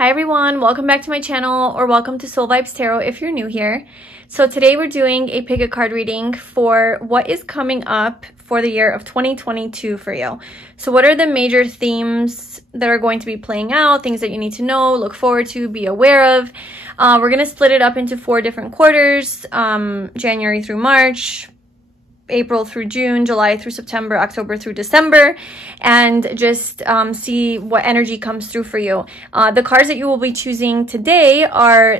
Hi everyone, welcome back to my channel, or welcome to Soul Vibes Tarot if you're new here. So today we're doing a pick a card reading for what is coming up for the year of 2022 for you. So what are the major themes that are going to be playing out, things that you need to know, look forward to, be aware of. We're going to split it up into 4 different quarters, January through March, April through June, July through September, October through December, and just see what energy comes through for you. The cards that you will be choosing today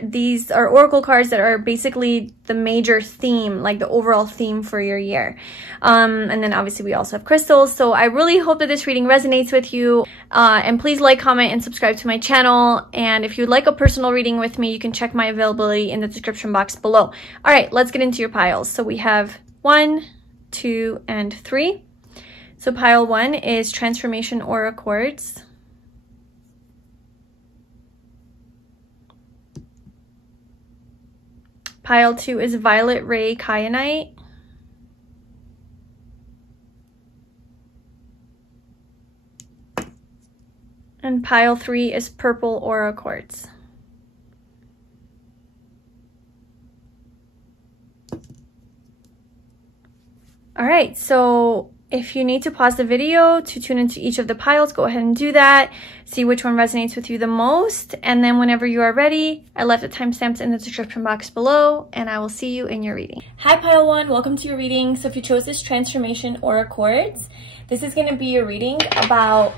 these are oracle cards that are basically the major theme, like the overall theme for your year. And then obviously we also have crystals. So I really hope that this reading resonates with you. And please like, comment, and subscribe to my channel. And if you'd like a personal reading with me, you can check my availability in the description box below. All right, let's get into your piles. So we have 1, 2, and 3. So pile 1 is Transformation Aura Quartz. Pile 2 is Violet Ray Kyanite. And pile 3 is Purple Aura Quartz. All right, so if you need to pause the video to tune into each of the piles, go ahead and do that. See which one resonates with you the most. And then whenever you are ready, I left the timestamps in the description box below, and I will see you in your reading. Hi, pile 1, welcome to your reading. So if you chose this Transformation Aura Quartz, this is gonna be your reading about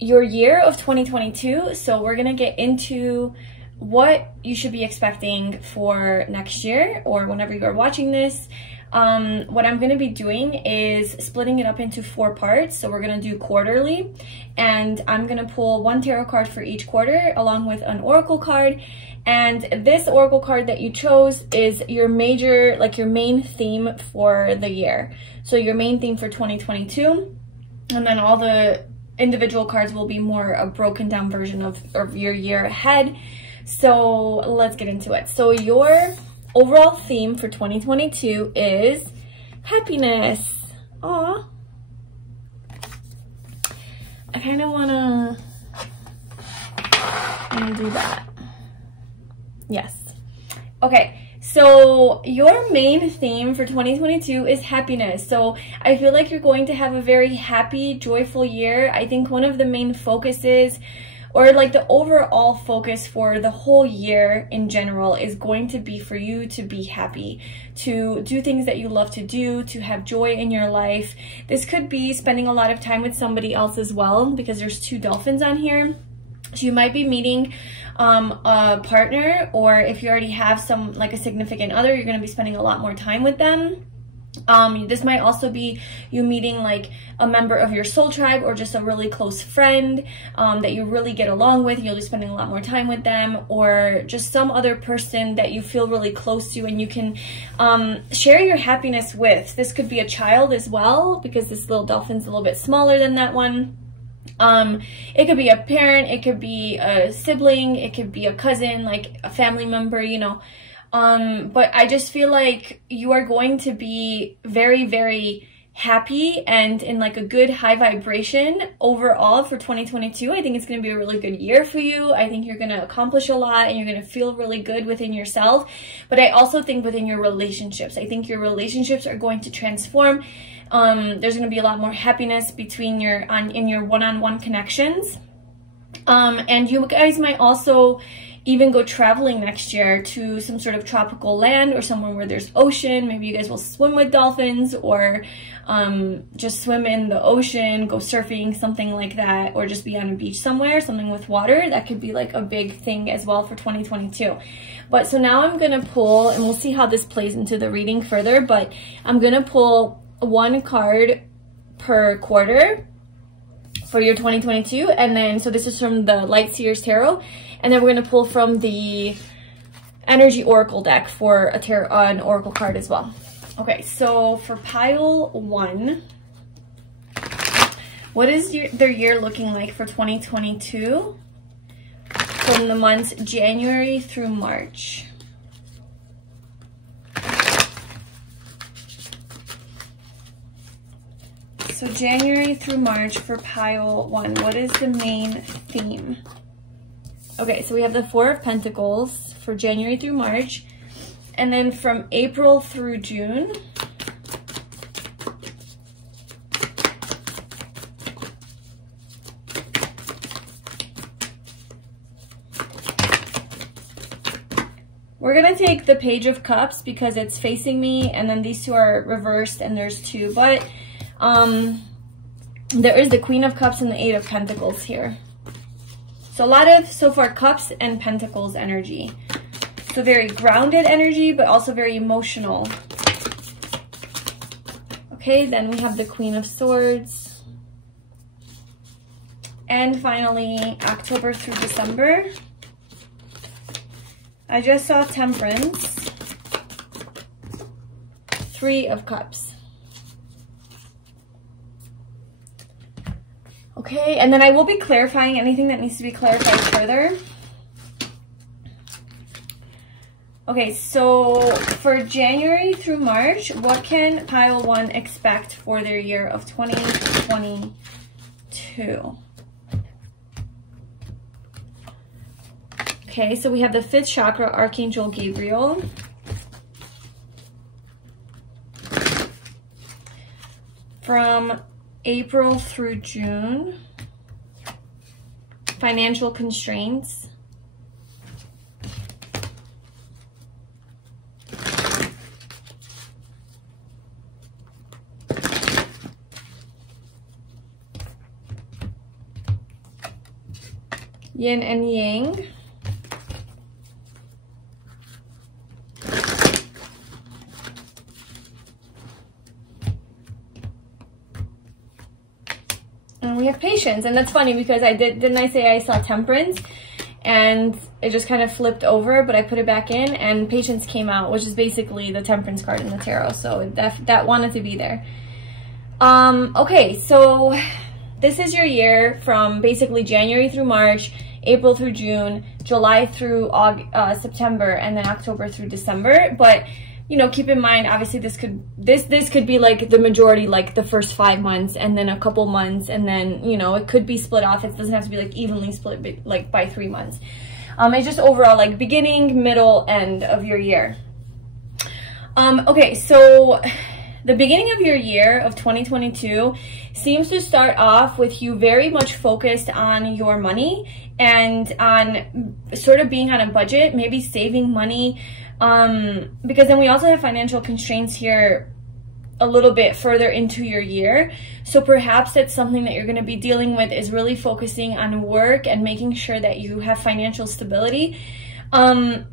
your year of 2022. So we're gonna get into what you should be expecting for next year, or whenever you are watching this. What I'm going to be doing is splitting it up into 4 parts. So we're going to do quarterly, and I'm going to pull 1 tarot card for each quarter along with an oracle card. And this oracle card that you chose is your major, like your main theme for the year. So your main theme for 2022, and then all the individual cards will be more a broken down version of your year ahead. So let's get into it. So your overall theme for 2022 is happiness. Aw. I kind of want to do that. Yes. Okay. So your main theme for 2022 is happiness. So I feel like you're going to have a very happy, joyful year. I think one of the main focuses, or like the overall focus for the whole year in general, is going to be for you to be happy, to do things that you love to do, to have joy in your life. This could be spending a lot of time with somebody else as well, because there's 2 dolphins on here. So you might be meeting a partner, or if you already have like a significant other, you're going to be spending a lot more time with them. This might also be you meeting like a member of your soul tribe, or just a really close friend that you really get along with. You'll be spending a lot more time with them, or just some other person that you feel really close to and you can share your happiness with. This could be a child as well, because this little dolphin's a little bit smaller than that one. It could be a parent, it could be a sibling, it could be a cousin, like a family member, you know. But I just feel like you are going to be very, very happy and in like a good high vibration overall for 2022. I think it's going to be a really good year for you. I think you're going to accomplish a lot, and you're going to feel really good within yourself. But I also think within your relationships, I think your relationships are going to transform. There's going to be a lot more happiness between in your one-on-one connections. And you guys might also even go traveling next year to some sort of tropical land, or somewhere where there's ocean. Maybe you guys will swim with dolphins, or just swim in the ocean, go surfing, something like that, or just be on a beach somewhere, something with water. That could be like a big thing as well for 2022. But so now I'm gonna pull, and we'll see how this plays into the reading further, but I'm gonna pull 1 card per quarter for your 2022. And then, so this is from the Light Seers Tarot. And then we're going to pull from the Energy Oracle deck for an Oracle card as well. Okay, so for pile 1, what is their year looking like for 2022 from the months January through March? So January through March for pile 1, what is the main theme? Okay, so we have the Four of Pentacles for January through March, and then from April through June. We're gonna take the Page of Cups because it's facing me, and then these two are reversed, and there's two, but there is the Queen of Cups and the Eight of Pentacles here. So a lot of, so far, Cups and Pentacles energy. So very grounded energy, but also very emotional. Okay, then we have the Queen of Swords. And finally, October through December. I just saw Temperance. Three of Cups. Okay, and then I will be clarifying anything that needs to be clarified further. Okay, so for January through March, what can pile 1 expect for their year of 2022? Okay, so we have the 5th chakra, Archangel Gabriel. From April through June, financial constraints. Yin and Yang. And we have Patience, and that's funny because didn't I say I saw Temperance, and it just kind of flipped over, but I put it back in, and Patience came out, which is basically the Temperance card in the tarot, so that wanted to be there. Okay, so this is your year from basically January through March, April through June, July through September, and then October through December. But you know, keep in mind, obviously this could be like the majority, like the first 5 months, and then a couple months, and then, you know, it could be split off. It doesn't have to be like evenly split, like by 3 months. It's just overall like beginning, middle, end of your year. Okay, so the beginning of your year of 2022 seems to start off with you very much focused on your money and on sort of being on a budget, maybe saving money, because then we also have financial constraints here a little bit further into your year. So perhaps that's something that you're going to be dealing with, is really focusing on work and making sure that you have financial stability. I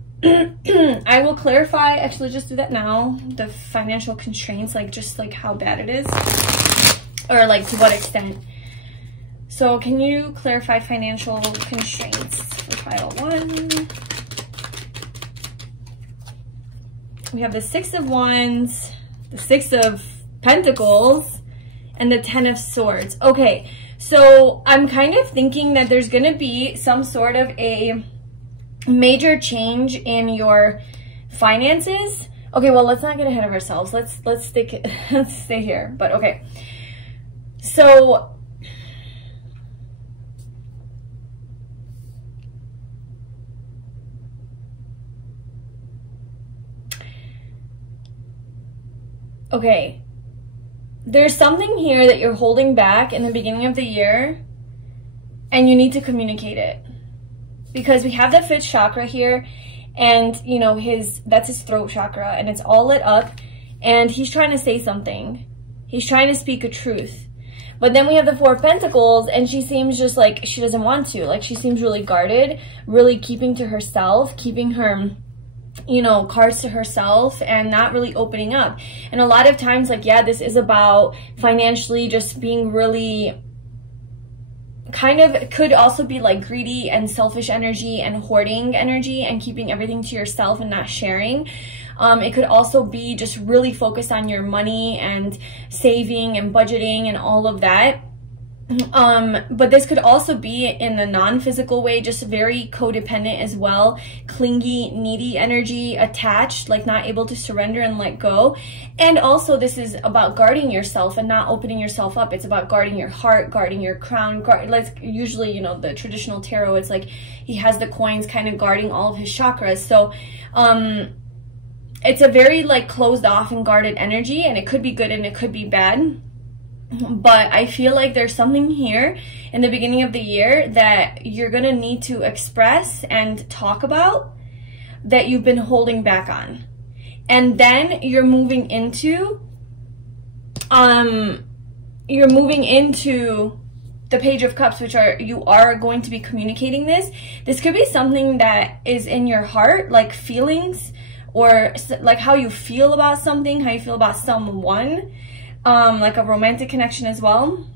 will clarify, actually just do that now, the financial constraints, like just like how bad it is, or like to what extent. So can you clarify financial constraints for pile 1? We have the 6 of Wands, the 6 of Pentacles, and the 10 of Swords. Okay, so I'm kind of thinking that there's going to be some sort of a major change in your finances. Okay, well, let's not get ahead of ourselves. Let's stay here. But okay. So okay, there's something here that you're holding back in the beginning of the year, and you need to communicate it. Because we have the 5th chakra here, and you know, that's his throat chakra, and it's all lit up, and he's trying to say something. He's trying to speak a truth. But then we have the 4 of Pentacles, and she seems just like she doesn't want to. Like, she seems really guarded, really keeping to herself, keeping her, you know, cards to herself, and not really opening up. And a lot of times, like, yeah, this is about financially just being really kind of, could also be like greedy and selfish energy and hoarding energy and keeping everything to yourself and not sharing. It could also be just really focused on your money and saving and budgeting and all of that. But this could also be in a non-physical way, just very codependent as well, clingy, needy energy, attached, like not able to surrender and let go. And also this is about guarding yourself and not opening yourself up. It's about guarding your heart, guarding your crown, like usually, you know, the traditional tarot, it's like he has the coins kind of guarding all of his chakras. So it's a very like closed off and guarded energy, and it could be good and it could be bad. But I feel like there's something here in the beginning of the year that you're going to need to express and talk about that you've been holding back on. And then you're moving into the Page of Cups, which are, you are going to be communicating this. This could be something that is in your heart, like feelings, or like how you feel about something, how you feel about someone. Like a romantic connection as well.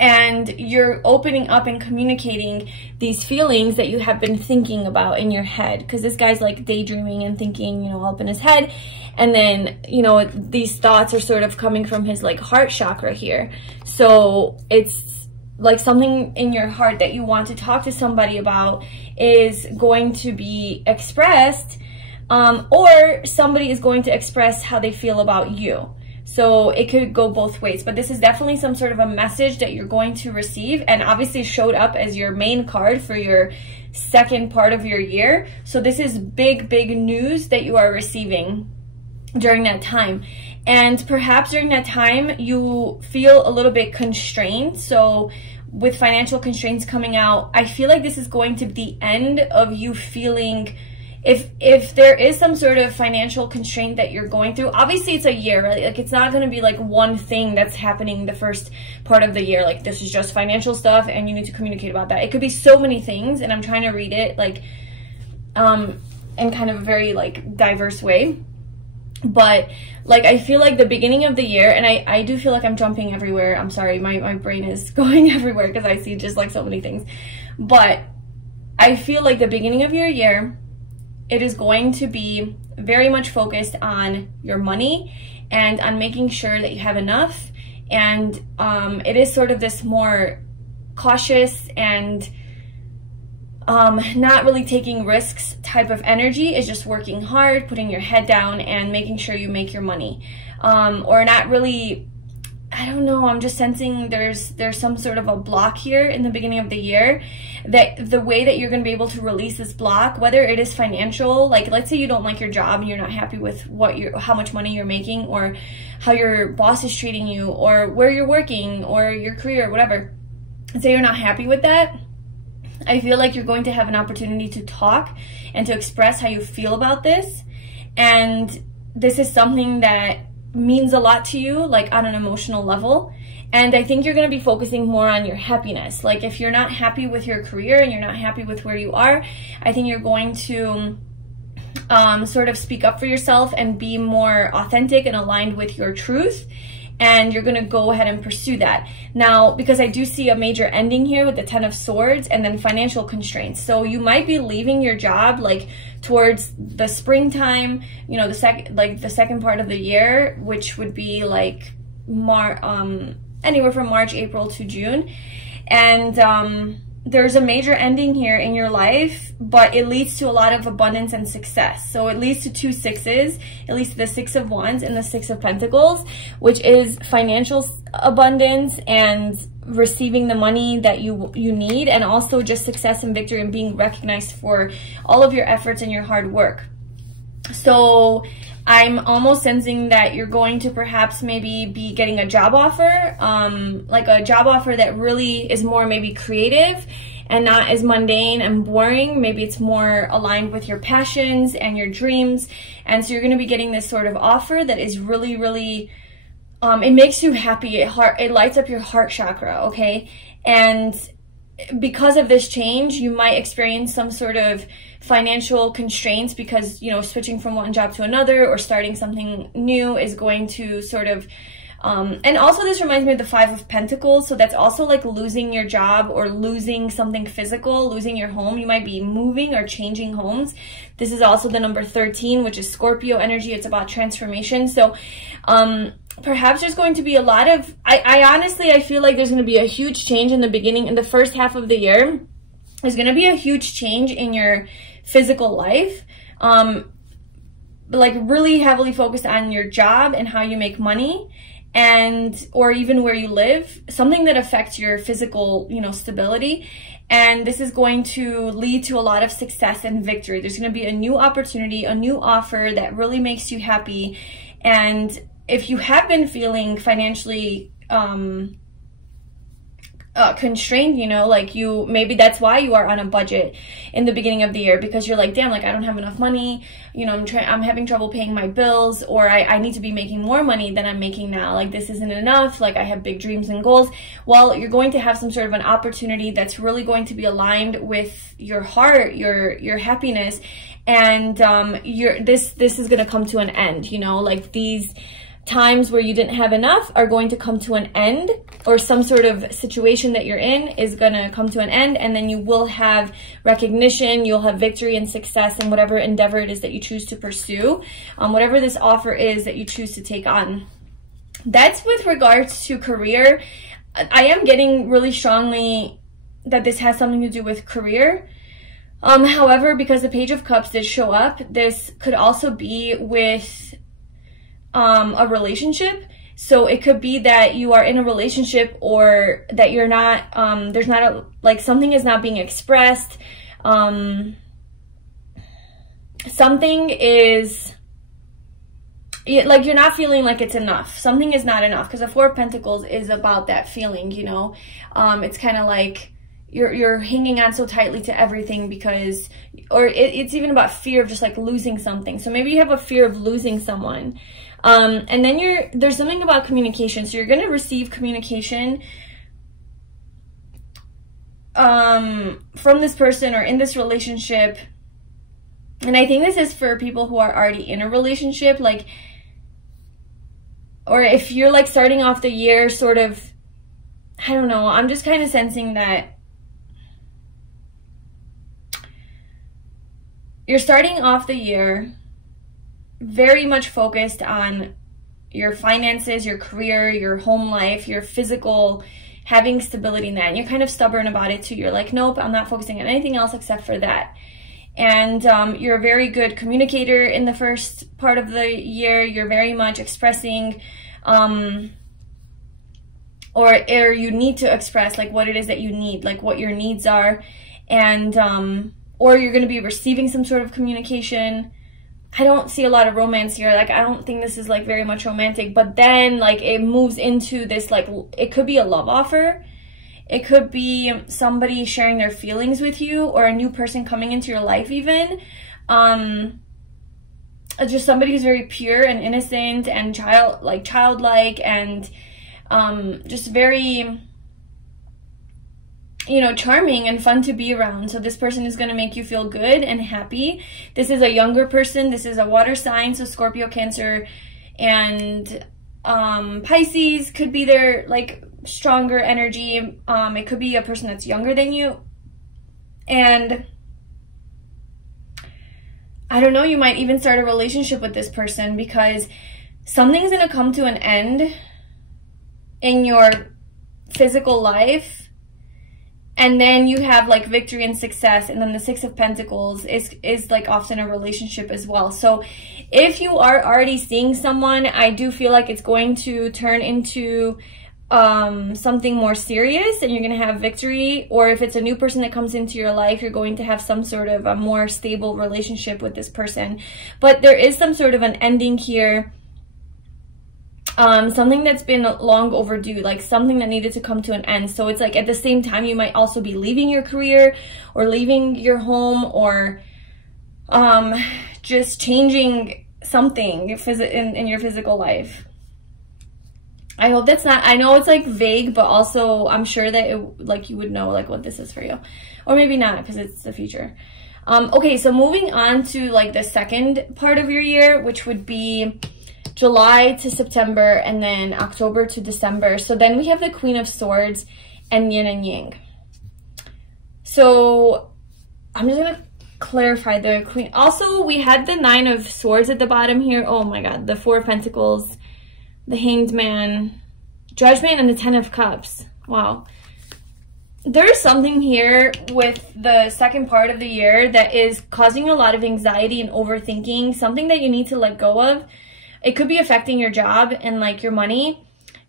And you're opening up and communicating these feelings that you have been thinking about in your head, because this guy's like daydreaming and thinking, you know, up in his head, and then, you know, these thoughts are sort of coming from his like heart chakra here. So it's like something in your heart that you want to talk to somebody about is going to be expressed, or somebody is going to express how they feel about you. So it could go both ways, but this is definitely some sort of a message that you're going to receive, and obviously showed up as your main card for your second part of your year. So this is big, big news that you are receiving during that time. And perhaps during that time you feel a little bit constrained. So with financial constraints coming out, I feel like this is going to be the end of you feeling, if there is some sort of financial constraint that you're going through, obviously it's a year, right? Like it's not going to be like one thing that's happening the first part of the year, like this is just financial stuff and you need to communicate about that. It could be so many things, and I'm trying to read it like in kind of a very like diverse way. But like I feel like the beginning of the year, and I do feel like I'm jumping everywhere, I'm sorry, my brain is going everywhere because I see just like so many things, but I feel like the beginning of your year, it is going to be very much focused on your money and on making sure that you have enough. And it is sort of this more cautious and not really taking risks type of energy. Is just working hard, putting your head down and making sure you make your money. Or not really, I don't know, I'm just sensing there's some sort of a block here in the beginning of the year, that the way that you're going to be able to release this block, whether it is financial, like let's say you don't like your job and you're not happy with how much money you're making, or how your boss is treating you, or where you're working, or your career, whatever. Say you're not happy with that. I feel like you're going to have an opportunity to talk and to express how you feel about this. And this is something that means a lot to you, like on an emotional level. And I think you're going to be focusing more on your happiness. Like if you're not happy with your career and you're not happy with where you are, I think you're going to sort of speak up for yourself and be more authentic and aligned with your truth. And you're going to go ahead and pursue that. Now, because I do see a major ending here with the Ten of Swords and then financial constraints. So you might be leaving your job like towards the springtime, you know, the second part of the year, which would be like anywhere from March, April to June. And there's a major ending here in your life, but it leads to a lot of abundance and success. So it leads to 2 sixes. It leads to the 6 of Wands and the 6 of Pentacles, which is financial abundance and receiving the money that you need, and also just success and victory and being recognized for all of your efforts and your hard work. So I'm almost sensing that you're going to perhaps maybe be getting a job offer, like a job offer that really is more maybe creative and not as mundane and boring. Maybe it's more aligned with your passions and your dreams. And so you're going to be getting this sort of offer that is really, really, it makes you happy. It lights up your heart chakra, okay? And because of this change, you might experience some sort of financial constraints because, you know, switching from one job to another or starting something new is going to sort of And also this reminds me of the Five of Pentacles. So that's also like losing your job or losing something physical, losing your home. You might be moving or changing homes. This is also the number 13, which is Scorpio energy. It's about transformation. So perhaps there's going to be a lot of, I honestly feel like there's going to be a huge change in the beginning, in the first half of the year. There's going to be a huge change in your physical life. Like really heavily focused on your job and how you make money, and or even where you live, something that affects your physical, you know, stability. And this is going to lead to a lot of success and victory. There's going to be a new opportunity, a new offer that really makes you happy. And if you have been feeling financially constrained, you know, like maybe that's why you are on a budget in the beginning of the year, because you're like, damn, like I don't have enough money, you know, I'm having trouble paying my bills, or I need to be making more money than I'm making now, like this isn't enough, like I have big dreams and goals. Well, you're going to have some sort of an opportunity that's really going to be aligned with your heart, your happiness, and this is going to come to an end, you know, like these times where you didn't have enough are going to come to an end, or some sort of situation that you're in is going to come to an end, and then you will have recognition, you'll have victory and success in whatever endeavor it is that you choose to pursue, whatever this offer is that you choose to take on. That's with regards to career. I am getting really strongly that this has something to do with career. However, because the Page of Cups did show up, this could also be with a relationship. So it could be that you are in a relationship, or that you're not, there's not a, like something is not being expressed. Something is, like you're not feeling like it's enough. Something is not enough, because the Four of Pentacles is about that feeling, you know. It's kind of like you're hanging on so tightly to everything because, or it's even about fear of just like losing something. So maybe you have a fear of losing someone. And then there's something about communication. So you're going to receive communication from this person or in this relationship. And I think this is for people who are already in a relationship, like, or if you're like starting off the year sort of, I don't know, I'm just kind of sensing that you're starting off the year very much focused on your finances, your career, your home life, your physical, having stability in that. And you're kind of stubborn about it too. You're like, nope, I'm not focusing on anything else except for that. And you're a very good communicator in the first part of the year. You're very much expressing, or you need to express like what it is that you need, like what your needs are. And, or you're going to be receiving some sort of communication. I don't see a lot of romance here. Like, I don't think this is like very much romantic, but then like it moves into this, like, it could be a love offer. It could be somebody sharing their feelings with you, or a new person coming into your life even. Just somebody who's very pure and innocent and childlike and just very, you know, charming and fun to be around. So this person is going to make you feel good and happy. This is a younger person. This is a water sign. So Scorpio, Cancer, and Pisces could be their like stronger energy. It could be a person that's younger than you. And I don't know, you might even start a relationship with this person, because something's going to come to an end in your physical life. And then you have like victory and success. And then the Six of Pentacles is like often a relationship as well. So if you are already seeing someone, I do feel like it's going to turn into something more serious, and you're going to have victory. Or if it's a new person that comes into your life, you're going to have some sort of a more stable relationship with this person. But there is some sort of an ending here. Something that's been long overdue, like something that needed to come to an end. So it's like at the same time, you might also be leaving your career or leaving your home, or just changing something in your physical life. I hope that's not, I know it's like vague, but also I'm sure that it, like you would know like what this is for you, or maybe not because it's the future. Okay, so moving on to like the second part of your year, which would be July to September and then October to December. So then we have the Queen of Swords and Yin and Yang. So I'm just gonna clarify the Queen. Also, we had the Nine of Swords at the bottom here. Oh my God, the Four of Pentacles, the Hanged Man, Judgment, and the Ten of Cups. Wow. There's something here with the second part of the year that is causing a lot of anxiety and overthinking, something that you need to let go of. It could be affecting your job and like your money.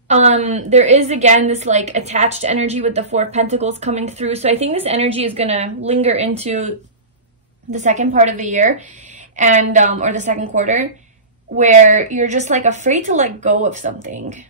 There is again this like attached energy with the Four of Pentacles coming through. So I think this energy is gonna linger into the second part of the year and or the second quarter, where you're just like afraid to let go of something.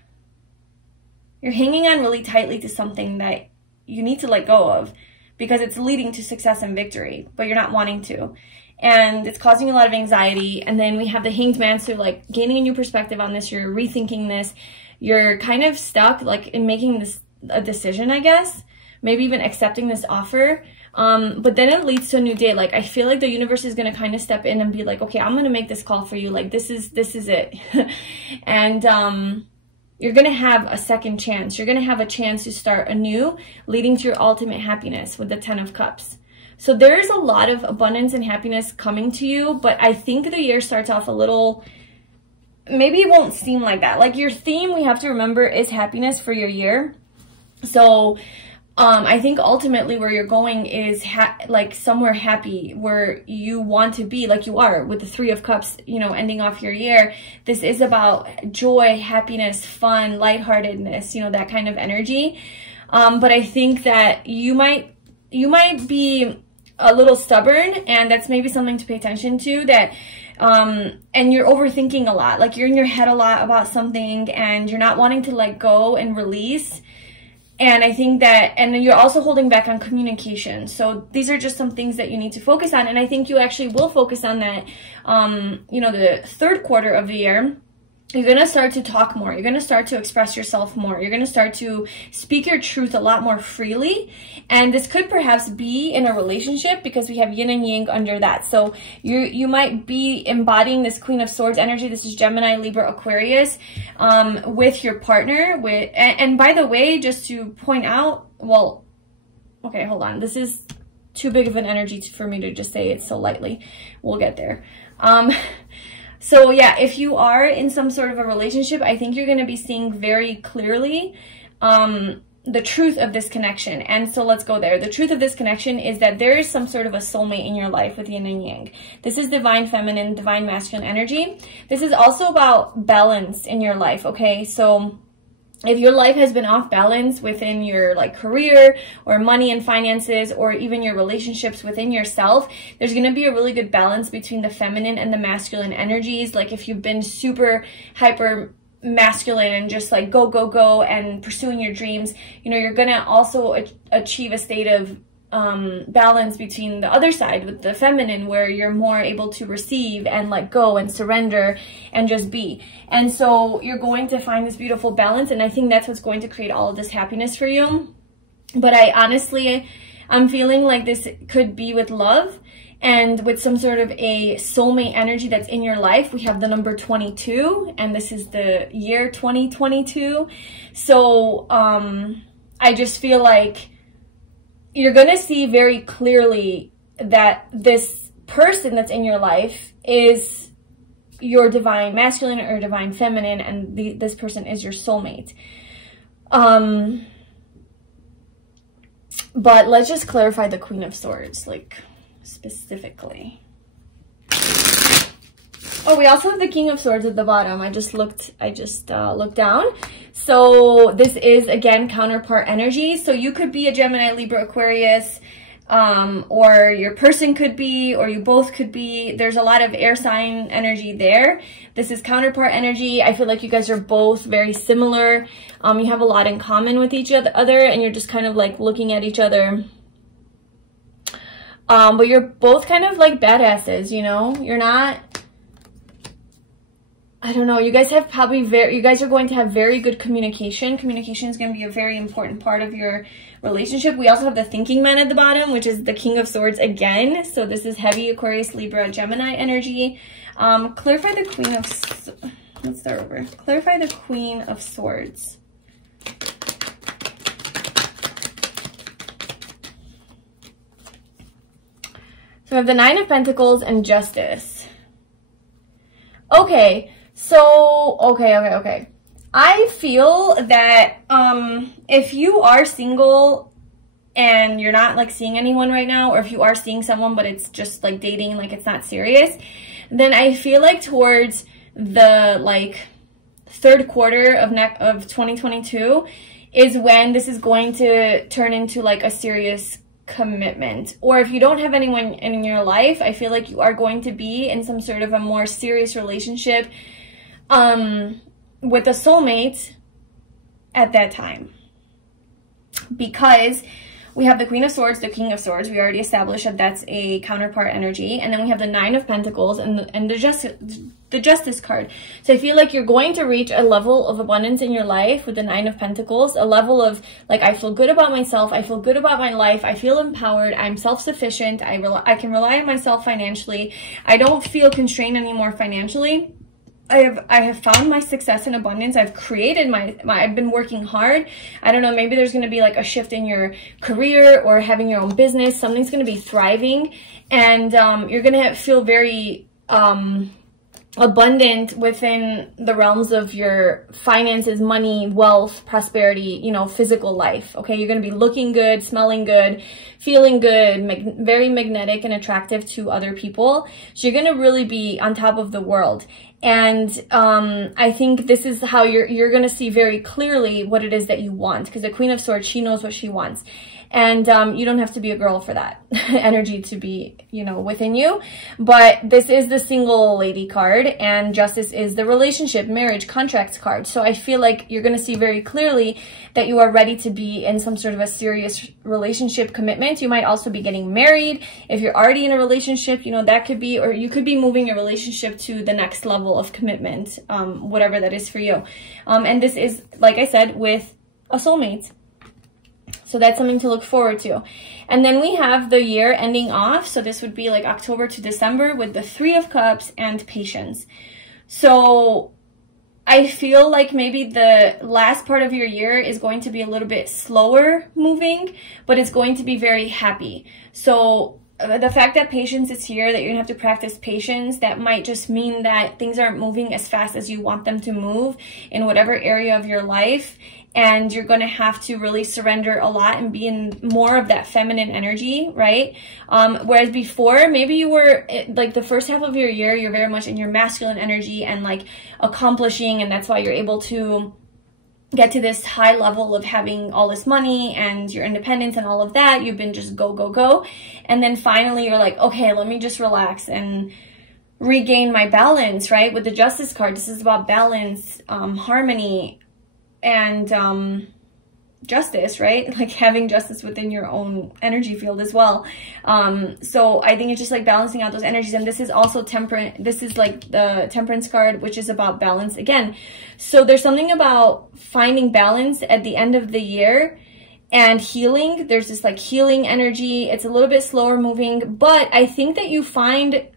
You're hanging on really tightly to something that you need to let go of because it's leading to success and victory, but you're not wanting to. And it's causing a lot of anxiety. And then we have the Hanged Man, so like gaining a new perspective on this, you're rethinking this, you're kind of stuck like in making this a decision, I guess, maybe even accepting this offer. But then it leads to a new day. Like I feel like the universe is going to kind of step in and be like, okay, I'm going to make this call for you. Like this is it. And you're going to have a second chance. You're going to have a chance to start anew, leading to your ultimate happiness with the Ten of Cups. So there's a lot of abundance and happiness coming to you, but I think the year starts off a little, maybe it won't seem like that. Like your theme, we have to remember, is happiness for your year. So I think ultimately where you're going is like somewhere happy, where you want to be, like you are with the Three of Cups, you know, ending off your year. This is about joy, happiness, fun, lightheartedness, you know, that kind of energy. But I think that you might be a little stubborn, and that's maybe something to pay attention to, that and you're overthinking a lot. Like you're in your head a lot about something and you're not wanting to let go and release. And I think that, and then you're also holding back on communication. So these are just some things that you need to focus on. And I think you actually will focus on that, you know, the third quarter of the year. You're going to start to talk more. You're going to start to express yourself more. You're going to start to speak your truth a lot more freely. And this could perhaps be in a relationship, because we have yin and yang under that. So you might be embodying this Queen of Swords energy. This is Gemini, Libra, Aquarius, with your partner. And by the way, just to point out, well, okay, hold on. This is too big of an energy for me to just say it so lightly. We'll get there. So yeah, if you are in some sort of a relationship, I think you're going to be seeing very clearly the truth of this connection. And so let's go there. The truth of this connection is that there is some sort of a soulmate in your life with yin and yang. This is divine feminine, divine masculine energy. This is also about balance in your life, okay? So if your life has been off balance within your like career or money and finances, or even your relationships within yourself, there's going to be a really good balance between the feminine and the masculine energies. Like if you've been super hyper masculine and just like go, go, go and pursuing your dreams, you know, you're going to also achieve a state of balance between the other side with the feminine, where you're more able to receive and let go and surrender and just be. And so you're going to find this beautiful balance, and I think that's what's going to create all of this happiness for you. But I'm feeling like this could be with love and with some sort of a soulmate energy that's in your life. We have the number 22, and this is the year 2022. So I just feel like you're going to see very clearly that this person that's in your life is your divine masculine or divine feminine, and this person is your soulmate. But let's just clarify the Queen of Swords, like specifically. Oh, we also have the King of Swords at the bottom. I just looked down. So this is, again, counterpart energy. So you could be a Gemini, Libra, Aquarius, or your person could be, or you both could be. There's a lot of air sign energy there. This is counterpart energy. I feel like you guys are both very similar. You have a lot in common with each other, and you're just kind of like looking at each other. But you're both kind of like badasses, you know? You're not, I don't know, you guys have probably you guys are going to have very good communication. Communication is going to be a very important part of your relationship. We also have the thinking man at the bottom, which is the King of Swords again. So this is heavy Aquarius, Libra, Gemini energy. Clarify the Queen of... Let's start over. Clarify the Queen of Swords. So we have the Nine of Pentacles and Justice. Okay, so, okay. I feel that if you are single and you're not like seeing anyone right now, or if you are seeing someone but it's just like dating, like it's not serious, then I feel like towards the like third quarter of 2022 is when this is going to turn into like a serious commitment. Or if you don't have anyone in your life, I feel like you are going to be in some sort of a more serious relationship with a soulmate at that time, because we have the Queen of Swords, the King of Swords. We already established that that's a counterpart energy. And then we have the Nine of Pentacles and the Justice card. So I feel like you're going to reach a level of abundance in your life with the Nine of Pentacles, a level of like, I feel good about myself, I feel good about my life, I feel empowered, I'm self-sufficient, I can rely on myself financially, I don't feel constrained anymore financially. I have found my success and abundance. I've created I've been working hard. I don't know, maybe there's going to be like a shift in your career or having your own business. Something's going to be thriving, and you're going to feel very abundant within the realms of your finances, money, wealth, prosperity, you know, physical life. Okay, you're going to be looking good, smelling good, feeling good, very magnetic and attractive to other people. So you're going to really be on top of the world. And I think this is how you're going to see very clearly what it is that you want, because the Queen of Swords, she knows what she wants. And you don't have to be a girl for that energy to be, you know, within you. But this is the single lady card, and Justice is the relationship, marriage, contracts card. So I feel like you're going to see very clearly that you are ready to be in some sort of a serious relationship commitment. You might also be getting married. If you're already in a relationship, you know, that could be, or you could be moving your relationship to the next level of commitment, whatever that is for you. And this is, like I said, with a soulmate. So that's something to look forward to. And then we have the year ending off. So this would be like October to December with the Three of Cups and Patience. So I feel like maybe the last part of your year is going to be a little bit slower moving, but it's going to be very happy. So the fact that patience is here, that you're gonna have to practice patience, that might just mean that things aren't moving as fast as you want them to move in whatever area of your life. And you're going to have to really surrender a lot and be in more of that feminine energy, right? Whereas before, maybe you were, like the first half of your year, you're very much in your masculine energy and like accomplishing, and that's why you're able to get to this high level of having all this money and your independence and all of that. You've been just go, go, go. And then finally you're like, okay, let me just relax and regain my balance, right? With the Justice card, this is about balance, harmony, and justice, right? Like having justice within your own energy field as well. So I think it's just like balancing out those energies. And this is also temperance. This is like the Temperance card, which is about balance again. So there's something about finding balance at the end of the year and healing. There's this like healing energy. It's a little bit slower moving, but I think that you find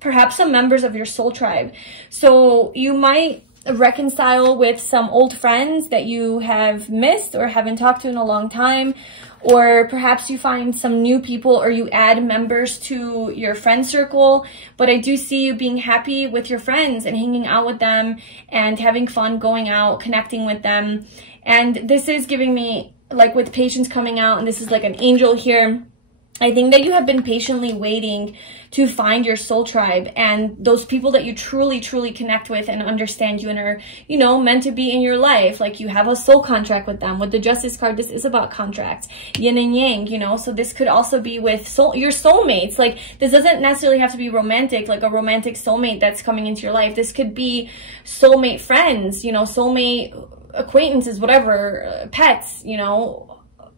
perhaps some members of your soul tribe. So you might reconcile with some old friends that you have missed or haven't talked to in a long time, or perhaps you find some new people, or you add members to your friend circle. But I do see you being happy with your friends and hanging out with them and having fun going out, connecting with them. And this is giving me, like with Patience coming out, and this is like an angel here, I think that you have been patiently waiting to find your soul tribe and those people that you truly, truly connect with and understand you and are, you know, meant to be in your life. Like you have a soul contract with them. With the Justice card, this is about contracts, yin and yang, you know. So this could also be with your soulmates. Like this doesn't necessarily have to be romantic, like a romantic soulmate that's coming into your life. This could be soulmate friends, you know, soulmate acquaintances, whatever, pets, you know.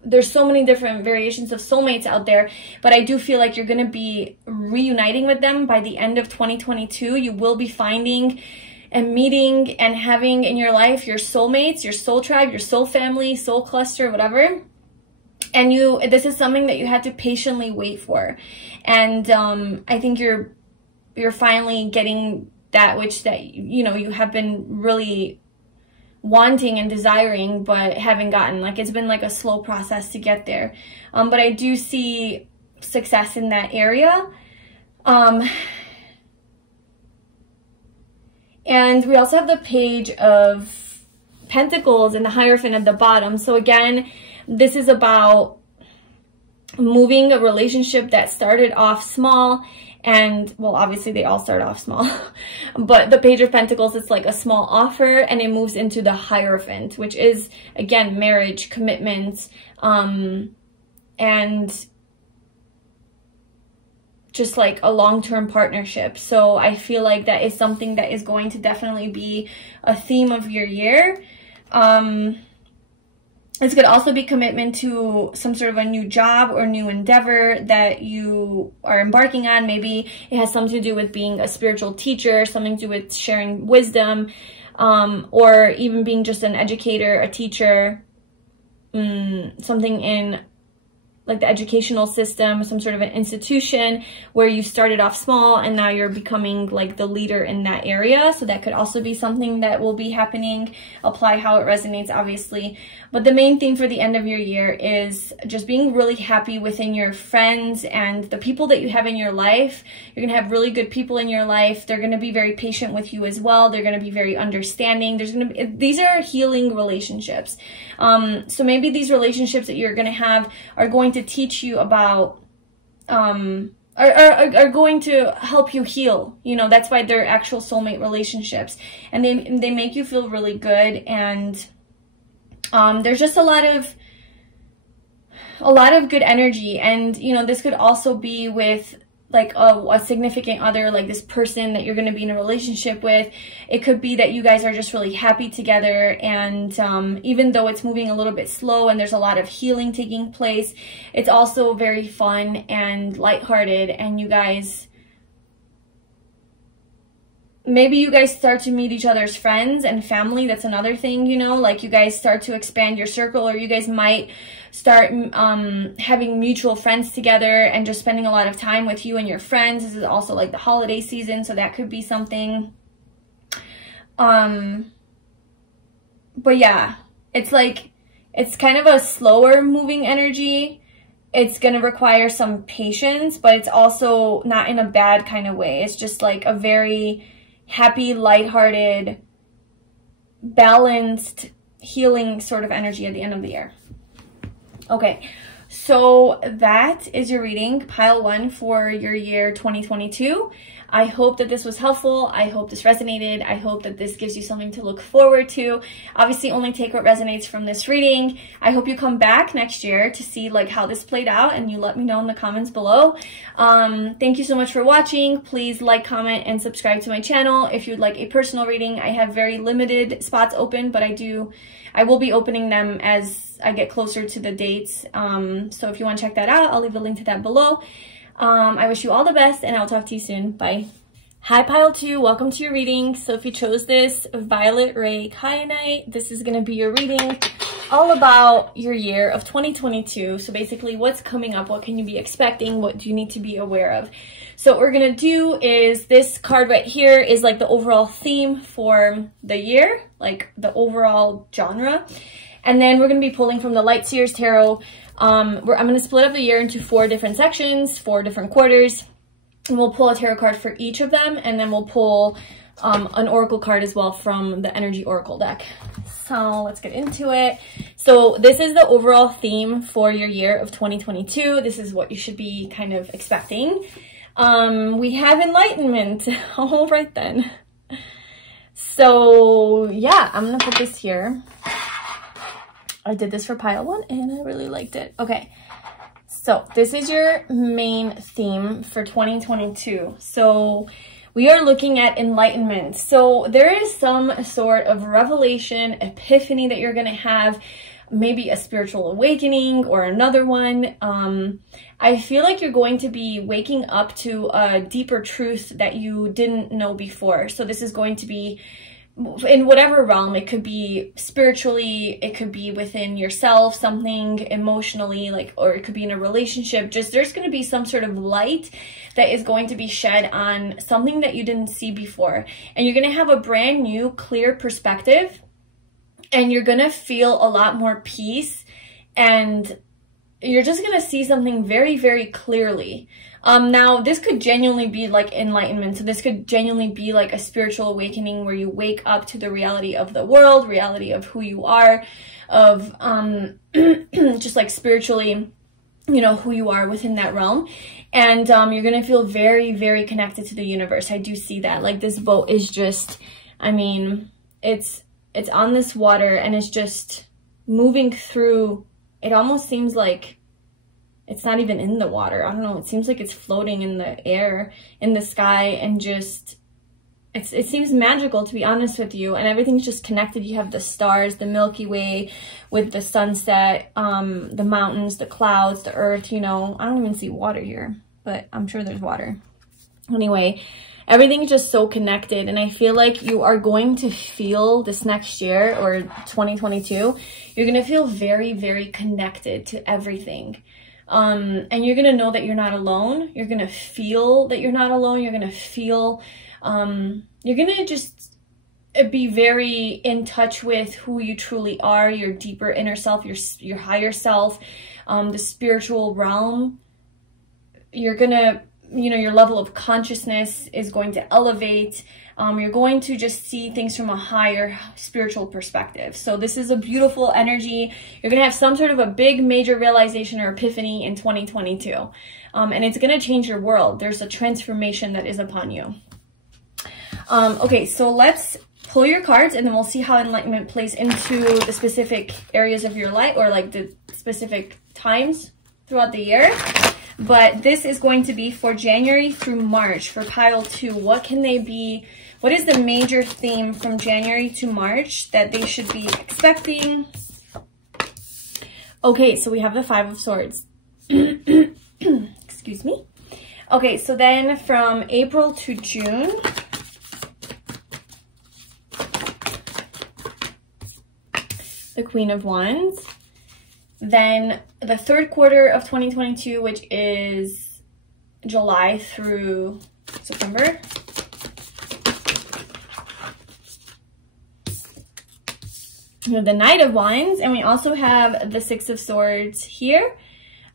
There's so many different variations of soulmates out there, but I do feel like you're going to be reuniting with them by the end of 2022. You will be finding and meeting and having in your life your soulmates, your soul tribe, your soul family, soul cluster, whatever. And this is something that you had to patiently wait for. And I think you're finally getting that which that, you know, you have been really wanting and desiring, but haven't gotten. Like, it's been like a slow process to get there. But I do see success in that area. And we also have the Page of Pentacles and the Hierophant at the bottom. So again, this is about moving a relationship that started off small. And, well, obviously they all start off small. But the Page of Pentacles, it's like a small offer, and it moves into the Hierophant, which is, again, marriage, commitment, and just like a long-term partnership. So I feel like that is something that is going to definitely be a theme of your year. This could also be commitment to some sort of a new job or new endeavor that you are embarking on. Maybe it has something to do with being a spiritual teacher, something to do with sharing wisdom, or even being just an educator, a teacher, something in like the educational system, some sort of an institution where you started off small and now you're becoming like the leader in that area. So that could also be something that will be happening. Apply how it resonates, obviously. But the main theme for the end of your year is just being really happy within your friends and the people that you have in your life. You're going to have really good people in your life. They're going to be very patient with you as well. They're going to be very understanding. These are healing relationships. So maybe these relationships that you're going to have are going to teach you about, are going to help you heal. You know, that's why they're actual soulmate relationships. And they make you feel really good. And there's just a lot of good energy. And, you know, this could also be with like a significant other, like this person that you're going to be in a relationship with. It could be that you guys are just really happy together, and even though it's moving a little bit slow and there's a lot of healing taking place, it's also very fun and lighthearted, and you guys, maybe you guys start to meet each other's friends and family. That's another thing, you know, like you guys start to expand your circle, or you guys might start having mutual friends together and just spending a lot of time with you and your friends. This is also like the holiday season, so that could be something. But yeah, it's like, it's kind of a slower moving energy. It's going to require some patience, but it's also not in a bad kind of way. It's just like a very happy, lighthearted, balanced, healing sort of energy at the end of the year. Okay, so that is your reading, pile 1 for your year 2022. I hope that this was helpful. I hope this resonated. I hope that this gives you something to look forward to. Obviously, only take what resonates from this reading. I hope you come back next year to see like how this played out, and you let me know in the comments below. Thank you so much for watching. Please like, comment, and subscribe to my channel. If you'd like a personal reading, I have very limited spots open, but I will be opening them as I get closer to the dates. So if you want to check that out, I'll leave a link to that below. I wish you all the best, and I'll talk to you soon. Bye. Hi, pile 2. Welcome to your reading. So if you chose this violet ray kyanite, this is going to be your reading all about your year of 2022. So basically, what's coming up? What can you be expecting? What do you need to be aware of? So what we're going to do is, this card right here is like the overall theme for the year, like the overall genre. And then we're going to be pulling from the Light Seers Tarot. I'm going to split up the year into 4 different sections, 4 different quarters. And we'll pull a tarot card for each of them. And then we'll pull an oracle card as well from the Energy Oracle deck. So let's get into it. So this is the overall theme for your year of 2022. This is what you should be kind of expecting. We have enlightenment. All right then. So yeah, I'm going to put this here. I did this for pile 1 and I really liked it. Okay, so this is your main theme for 2022. So we are looking at enlightenment. So there is some sort of revelation, epiphany that you're going to have, maybe a spiritual awakening or another one. I feel like you're going to be waking up to a deeper truth that you didn't know before. So this is going to be in whatever realm. It could be spiritually, it could be within yourself, something emotionally, like, or it could be in a relationship. Just there's going to be some sort of light that is going to be shed on something that you didn't see before. And you're going to have a brand new, clear perspective. And you're going to feel a lot more peace. And you're just going to see something very, very clearly. Now, this could genuinely be like enlightenment. So this could genuinely be like a spiritual awakening where you wake up to the reality of the world, reality of who you are, of just like spiritually, you know, who you are within that realm. And you're going to feel very, very connected to the universe. I do see that. Like, this boat is just, I mean, it's on this water and it's just moving through. It almost seems like it's not even in the water. I don't know. It seems like it's floating in the air, in the sky, and just, it seems magical, to be honest with you. And everything's just connected. You have the stars, the Milky Way with the sunset, the mountains, the clouds, the earth, you know. I don't even see water here, but I'm sure there's water. Anyway, everything is just so connected. And I feel like you are going to feel this next year, or 2022, you're going to feel very, very connected to everything. And you're going to know that you're not alone. You're going to feel that you're not alone. You're going to feel, you're going to just be very in touch with who you truly are, your deeper inner self, your higher self, the spiritual realm. You're going to, you know, your level of consciousness is going to elevate. You're going to just see things from a higher spiritual perspective. So this is a beautiful energy. You're going to have some sort of a big major realization or epiphany in 2022. And it's going to change your world. There's a transformation that is upon you. Okay, so let's pull your cards and then we'll see how enlightenment plays into the specific areas of your life, or like the specific times throughout the year. But this is going to be for January through March for pile 2. What can they be? What is the major theme from January to March that they should be expecting? Okay, so we have the 5 of Swords. Excuse me. Okay, so then from April to June, the Queen of Wands. Then the 3rd quarter of 2022, which is July through September. We have the Knight of Wands, and we also have the 6 of Swords here,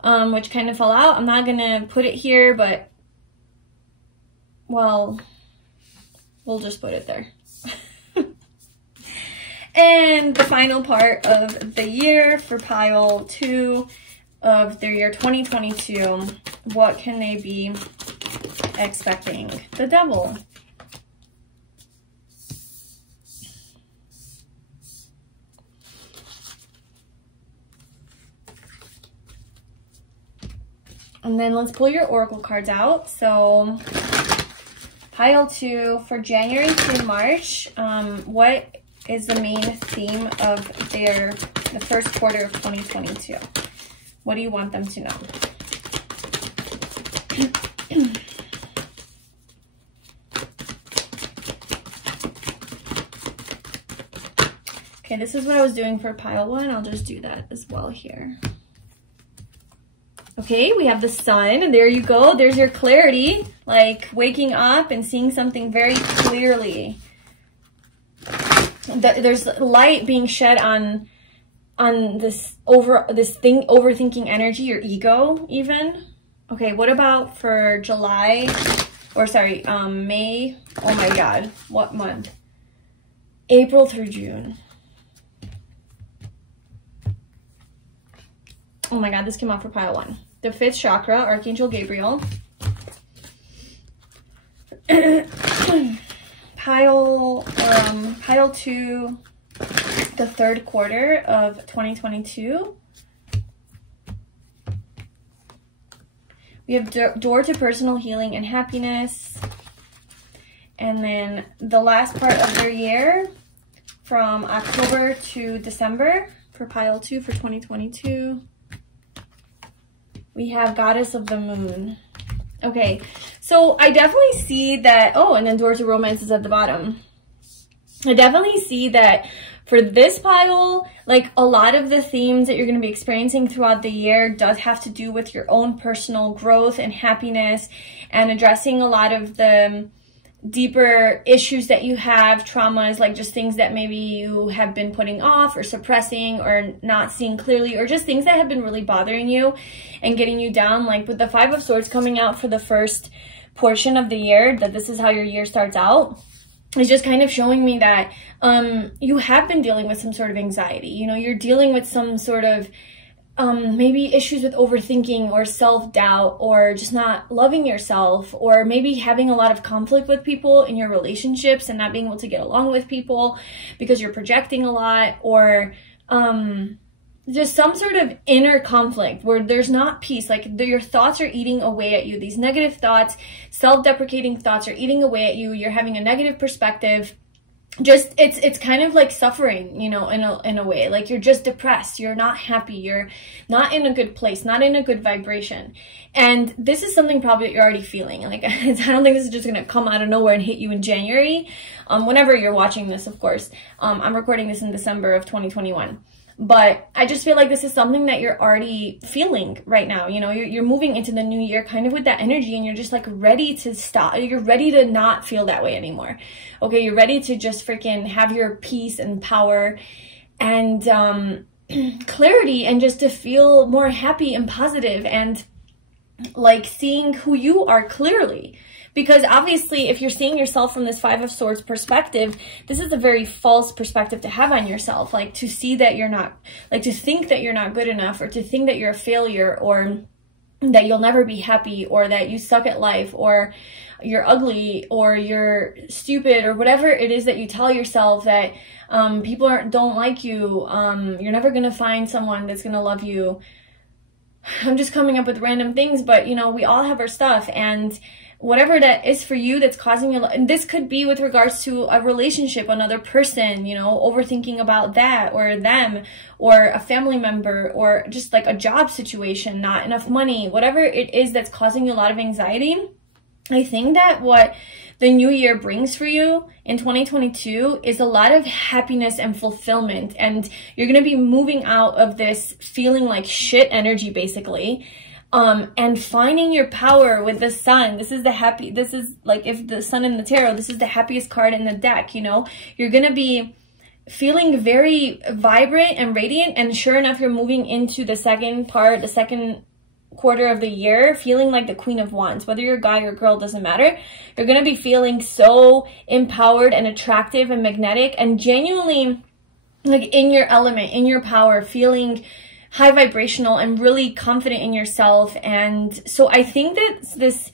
which kind of fell out. I'm not going to put it here, but, well, we'll just put it there. And the final part of the year for pile 2 of their year 2022, what can they be expecting? The Devil. And then let's pull your oracle cards out. So pile 2 for January through March, what is the main theme of the 1st quarter of 2022? What do you want them to know? Okay, this is what I was doing for pile 1. I'll just do that as well here. Okay, we have the Sun, and there you go. There's your clarity, like waking up and seeing something very clearly. There's light being shed on this overthinking energy, your ego even. Okay, what about for July, or sorry, May? Oh my God, what month? April through June. Oh my God, this came out for pile 1. The 5th chakra, Archangel Gabriel. Pile 2, the 3rd quarter of 2022. We have door to personal healing and happiness. And then the last part of their year, from October to December for pile 2 for 2022. We have Goddess of the Moon. Okay, so I definitely see that. Oh, and then Door to Romance is at the bottom. I definitely see that for this pile, like a lot of the themes that you're going to be experiencing throughout the year does have to do with your own personal growth and happiness, and addressing a lot of the deeper issues that you have, traumas, like just things that maybe you have been putting off or suppressing or not seeing clearly, or just things that have been really bothering you and getting you down. Like with the Five of Swords coming out for the first portion of the year, that this is how your year starts out, is just kind of showing me that you have been dealing with some sort of anxiety. You know, you're dealing with some sort of maybe issues with overthinking or self-doubt, or just not loving yourself, or maybe having a lot of conflict with people in your relationships and not being able to get along with people because you're projecting a lot, or just some sort of inner conflict where there's not peace. Like your thoughts are eating away at you. These negative thoughts, self-deprecating thoughts are eating away at you. You're having a negative perspective. Just it's kind of like suffering, you know, in a way. Like you're just depressed, you're not happy, you're not in a good place, not in a good vibration. And this is something probably that you're already feeling. Like I don't think this is just gonna come out of nowhere and hit you in January, whenever you're watching this, of course. I'm recording this in December of 2021. But I just feel like this is something that you're already feeling right now. You know, you're moving into the new year kind of with that energy, and you're just like ready to stop. You're ready to not feel that way anymore. Okay, you're ready to just freaking have your peace and power and clarity, and just to feel more happy and positive, and like seeing who you are clearly. Because obviously, if you're seeing yourself from this Five of Swords perspective, this is a very false perspective to have on yourself. Like to see that you're not, like to think that you're not good enough, or to think that you're a failure, or that you'll never be happy, or that you suck at life, or you're ugly, or you're stupid, or whatever it is that you tell yourself, that people don't like you, you're never going to find someone that's going to love you. I'm just coming up with random things, but you know, we all have our stuff, and whatever that is for you that's causing you, and this could be with regards to a relationship, another person, you know, overthinking about that or them, or a family member, or just like a job situation, not enough money, whatever it is that's causing you a lot of anxiety. I think that what the new year brings for you in 2022 is a lot of happiness and fulfillment, and you're going to be moving out of this feeling like shit energy, basically. And finding your power with the sun. This is like, if the sun in the tarot, this is the happiest card in the deck, you know. You're going to be feeling very vibrant and radiant, and sure enough, you're moving into the second quarter of the year feeling like the Queen of Wands. Whether you're a guy or girl, doesn't matter. You're going to be feeling so empowered and attractive and magnetic, and genuinely like in your element, in your power, feeling high vibrational and really confident in yourself. And so I think that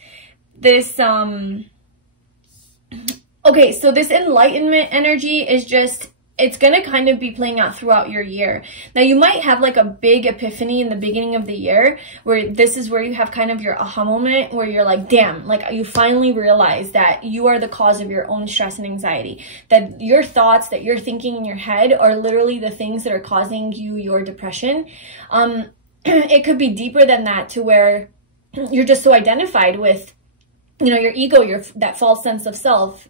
okay, so this enlightenment energy is just, it's going to kind of be playing out throughout your year. Now, you might have like a big epiphany in the beginning of the year, where this is where you have kind of your aha moment, where you're like, damn, like you finally realize that you are the cause of your own stress and anxiety, that your thoughts that you're thinking in your head are literally the things that are causing you your depression. It could be deeper than that, to where you're just so identified with, you know, your ego, that false sense of self,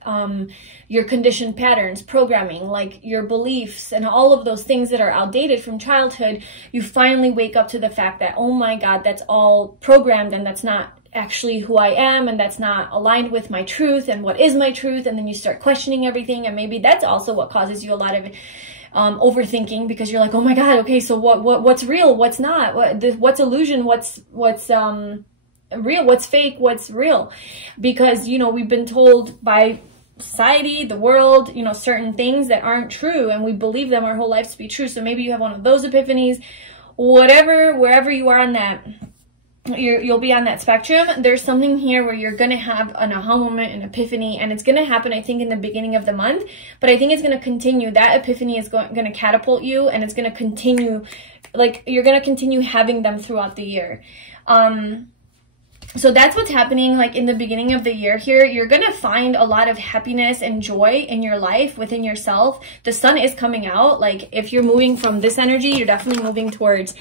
your conditioned patterns, programming, like your beliefs and all of those things that are outdated from childhood. You finally wake up to the fact that, oh my God, that's all programmed, and that's not actually who I am, and that's not aligned with my truth, and what is my truth. And then you start questioning everything, and maybe that's also what causes you a lot of overthinking, because you're like, oh my God, okay, so what's real, what's not, what's illusion, what's real, what's fake, what's real. Because, you know, we've been told by society, the world, you know, certain things that aren't true, and we believe them our whole lives to be true. So maybe you have one of those epiphanies, whatever, wherever you are on that, you'll be on that spectrum. There's something here where you're going to have an aha moment, an epiphany, and it's going to happen, I think, in the beginning of the month, but I think it's going to continue. That epiphany is going to catapult you, and it's going to continue, like, you're going to continue having them throughout the year. So that's what's happening, like, in the beginning of the year here. You're going to find a lot of happiness and joy in your life, within yourself. The sun is coming out. Like, if you're moving from this energy, you're definitely moving towards,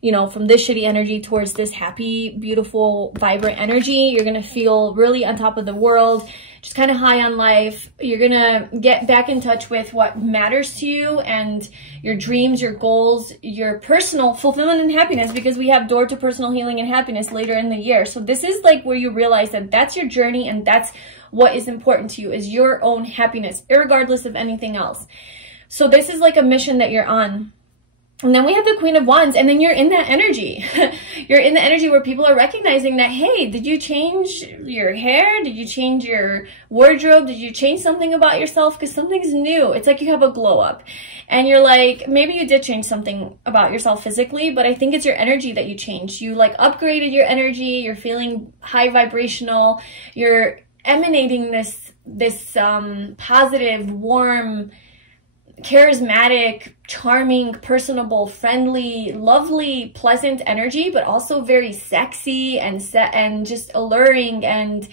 you know, from this shitty energy towards this happy, beautiful, vibrant energy. You're going to feel really on top of the world. just kind of high on life. You're gonna get back in touch with what matters to you and your dreams, your goals, your personal fulfillment and happiness, because we have door to personal healing and happiness later in the year. So this is like where you realize that that's your journey and that's what is important to you, is your own happiness, irregardless of anything else. So this is like a mission that you're on. And then we have the Queen of Wands, and then you're in that energy. You're in the energy where people are recognizing that, hey, did you change your hair? Did you change your wardrobe? Did you change something about yourself? Because something's new. It's like you have a glow up. And you're like, maybe you did change something about yourself physically, but I think it's your energy that you changed. You like upgraded your energy. You're feeling high vibrational. You're emanating this positive, warm, charismatic, charming, personable, friendly, lovely, pleasant energy, but also very sexy and just alluring and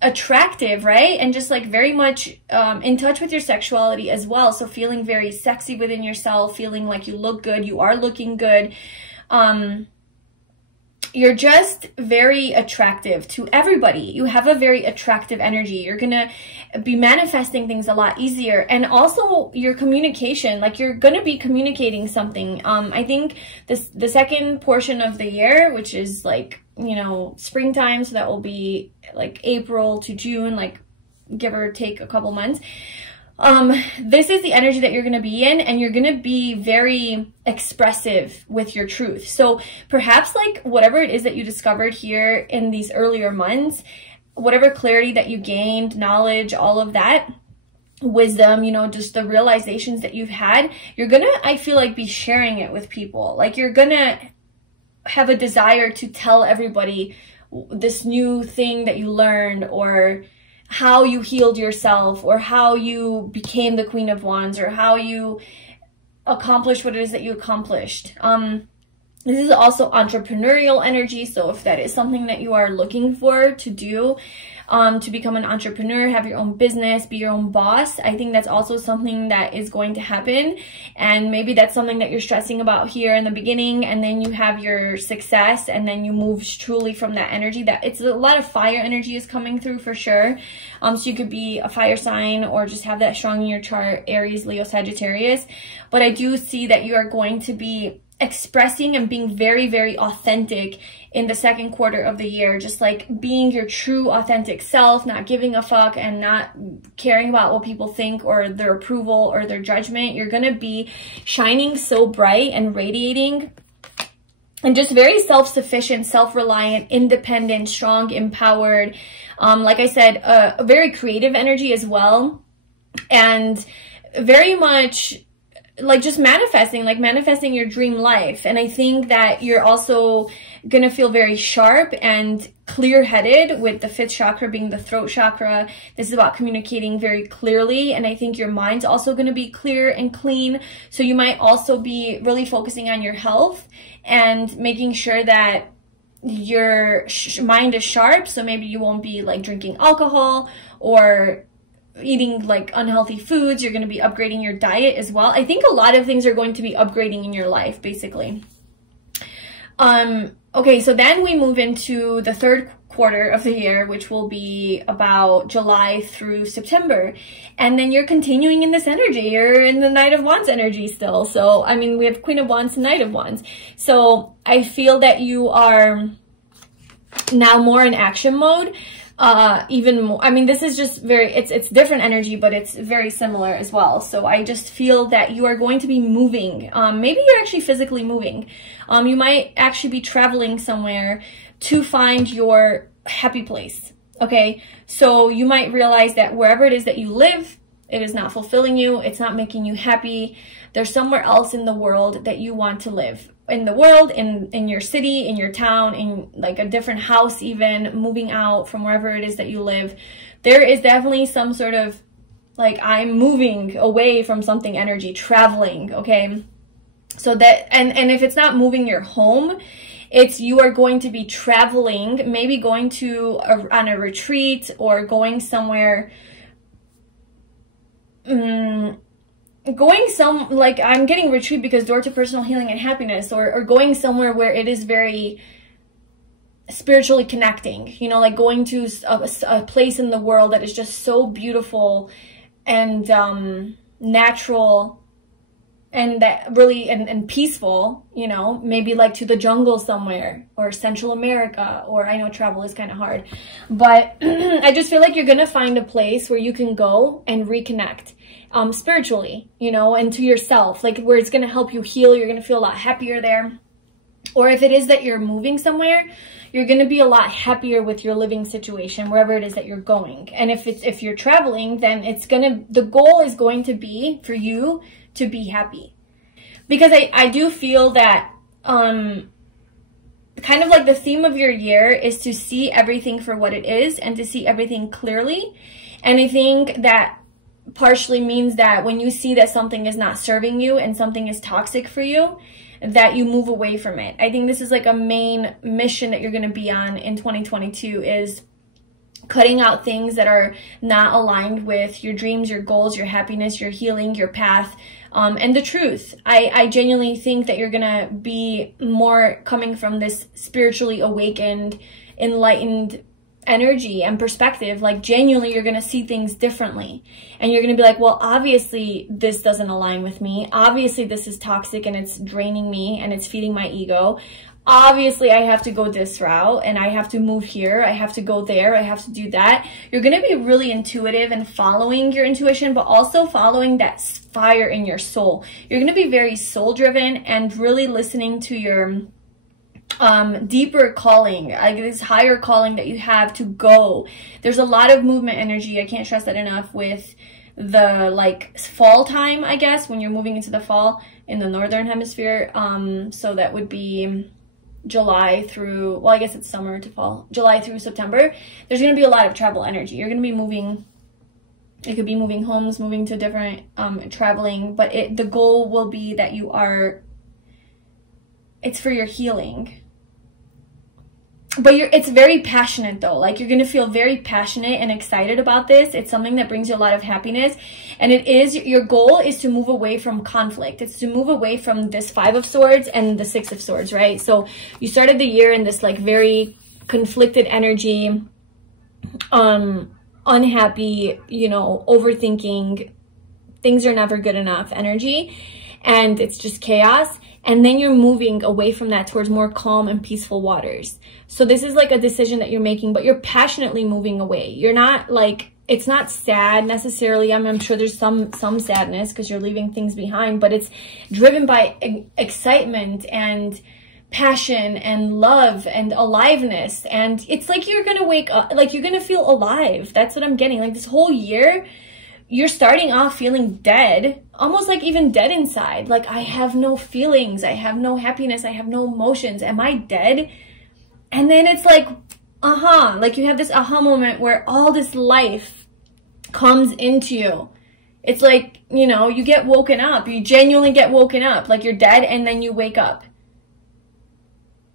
attractive, right? And just like very much in touch with your sexuality as well. So feeling very sexy within yourself, feeling like you look good, you are looking good. You're just very attractive to everybody. You have a very attractive energy. You're gonna be manifesting things a lot easier. And also your communication, like you're gonna be communicating something. I think the second portion of the year, which is like, you know, springtime, so that will be like April to June, like give or take a couple months. This is the energy that you're going to be in, and you're going to be very expressive with your truth. So perhaps like whatever it is that you discovered here in these earlier months, whatever clarity that you gained, knowledge, all of that, wisdom, you know, just the realizations that you've had, you're going to, I feel like, be sharing it with people. Like you're going to have a desire to tell everybody this new thing that you learned, or how you healed yourself, or how you became the Queen of Wands, or how you accomplished what it is that you accomplished. This is also entrepreneurial energy. So if that is something that you are looking for to do, to become an entrepreneur, have your own business, be your own boss, I think that's also something that is going to happen. And maybe that's something that you're stressing about here in the beginning, and then you have your success, and then you move truly from that energy. That it's a lot of fire energy is coming through for sure. So you could be a fire sign, or just have that strong in your chart, Aries, Leo, Sagittarius. But I do see that you are going to be expressing and being very, very authentic in the second quarter of the year, just like being your true authentic self, not giving a fuck and not caring about what people think or their approval or their judgment. You're gonna be shining so bright and radiating, and just very self-sufficient, self-reliant, independent, strong, empowered. Like I said, a very creative energy as well, and very much like just manifesting your dream life. And I think that you're also gonna feel very sharp and clear-headed, with the 5th chakra being the throat chakra. This is about communicating very clearly, and I think your mind's also gonna be clear and clean. So you might also be really focusing on your health and making sure that your mind is sharp. So maybe you won't be like drinking alcohol or eating like unhealthy foods. You're going to be upgrading your diet as well. I think a lot of things are going to be upgrading in your life, basically. Okay, so then we move into the third quarter of the year, which will be about July through September. And then you're continuing in this energy. You're in the Knight of Wands energy still. So, I mean, we have Queen of Wands and Knight of Wands. So I feel that you are now more in action mode. Even more, I mean, this is just very, it's different energy, but it's very similar as well. So I just feel that you are going to be moving. Maybe you're actually physically moving. You might actually be traveling somewhere to find your happy place. Okay. So you might realize that wherever it is that you live, it is not fulfilling you. It's not making you happy. There's somewhere else in the world that you want to live. In the world, in your city, in your town, in like a different house, even moving out from wherever it is that you live. There is definitely some sort of like, I'm moving away from something energy, traveling. Okay. So that, and if it's not moving your home, it's you are going to be traveling, maybe going to on a retreat, or going somewhere, going some, like I'm getting retreat because door to personal healing and happiness, or going somewhere where it is very spiritually connecting, you know, like going to a place in the world that is just so beautiful and natural and that really and peaceful, you know, maybe like to the jungle somewhere or Central America, or I know travel is kind of hard, but I just feel like you're gonna find a place where you can go and reconnect spiritually, you know, and to yourself, like where it's gonna help you heal. You're gonna feel a lot happier there. Or if it is that you're moving somewhere, you're going to be a lot happier with your living situation, wherever it is that you're going. And if you're traveling, then the goal is going to be for you to be happy. Because I do feel that, kind of like the theme of your year is to see everything for what it is and to see everything clearly. And I think that partially means that when you see that something is not serving you and something is toxic for you, that you move away from it. I think this is like a main mission that you're going to be on in 2022, is cutting out things that are not aligned with your dreams, your goals, your happiness, your healing, your path, and the truth. I genuinely think that you're going to be more coming from this spiritually awakened, enlightened energy and perspective. Like genuinely you're going to see things differently, and you're going to be like, well, obviously this doesn't align with me, obviously this is toxic and it's draining me and it's feeding my ego, obviously I have to go this route and I have to move here, I have to go there, I have to do that. You're going to be really intuitive and following your intuition, but also following that fire in your soul. You're going to be very soul driven and really listening to your deeper calling, like this higher calling that you have to go. There's a lot of movement energy. I can't stress that enough with the like fall time, I guess, when you're moving into the fall in the northern hemisphere. So that would be July through, well, I guess it's summer to fall, July through September. There's going to be a lot of travel energy. You're going to be moving. It could be moving homes, moving to different, traveling, but the goal will be that you are, it's for your healing. But it's very passionate though. Like you're going to feel very passionate and excited about this. It's something that brings you a lot of happiness. And your goal is to move away from conflict. It's to move away from this 5 of Swords and the 6 of Swords, right? So you started the year in this like very conflicted energy, unhappy, you know, overthinking, things are never good enough energy. And it's just chaos. And then you're moving away from that towards more calm and peaceful waters. So this is like a decision that you're making, but you're passionately moving away. You're not like, it's not sad necessarily. I'm sure there's some sadness because you're leaving things behind, but it's driven by excitement and passion and love and aliveness. And it's like you're going to wake up, like you're going to feel alive. That's what I'm getting. Like this whole year, you're starting off feeling dead, almost like even dead inside. Like, I have no feelings, I have no happiness, I have no emotions. Am I dead? And then it's like, like you have this aha moment where all this life comes into you. It's like, you know, you get woken up. You genuinely get woken up. Like you're dead and then you wake up.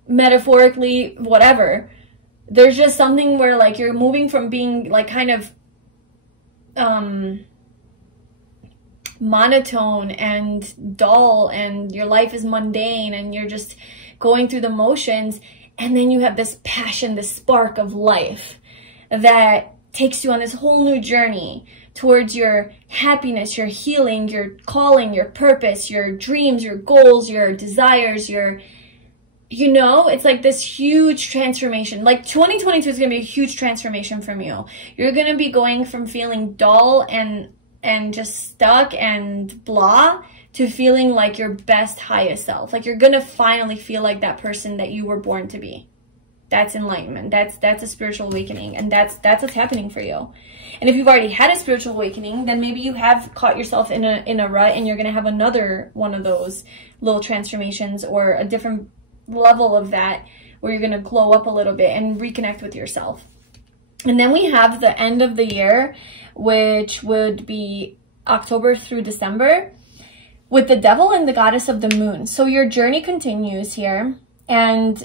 Metaphorically, whatever. There's just something where like you're moving from being like kind of monotone and dull and your life is mundane and you're just going through the motions, and then you have this passion, this spark of life that takes you on this whole new journey towards your happiness, your healing, your calling, your purpose, your dreams, your goals, your desires, you know, it's like this huge transformation. Like 2022 is going to be a huge transformation from you. You're going to be going from feeling dull and just stuck and blah to feeling like your best, highest self. Like you're going to finally feel like that person that you were born to be. That's enlightenment. That's a spiritual awakening. And that's what's happening for you. And if you've already had a spiritual awakening, then maybe you have caught yourself in a rut and you're going to have another one of those little transformations or a different level of that where you're going to glow up a little bit and reconnect with yourself. And then we have the end of the year, which would be October through December, with the devil and the goddess of the moon. So your journey continues here, and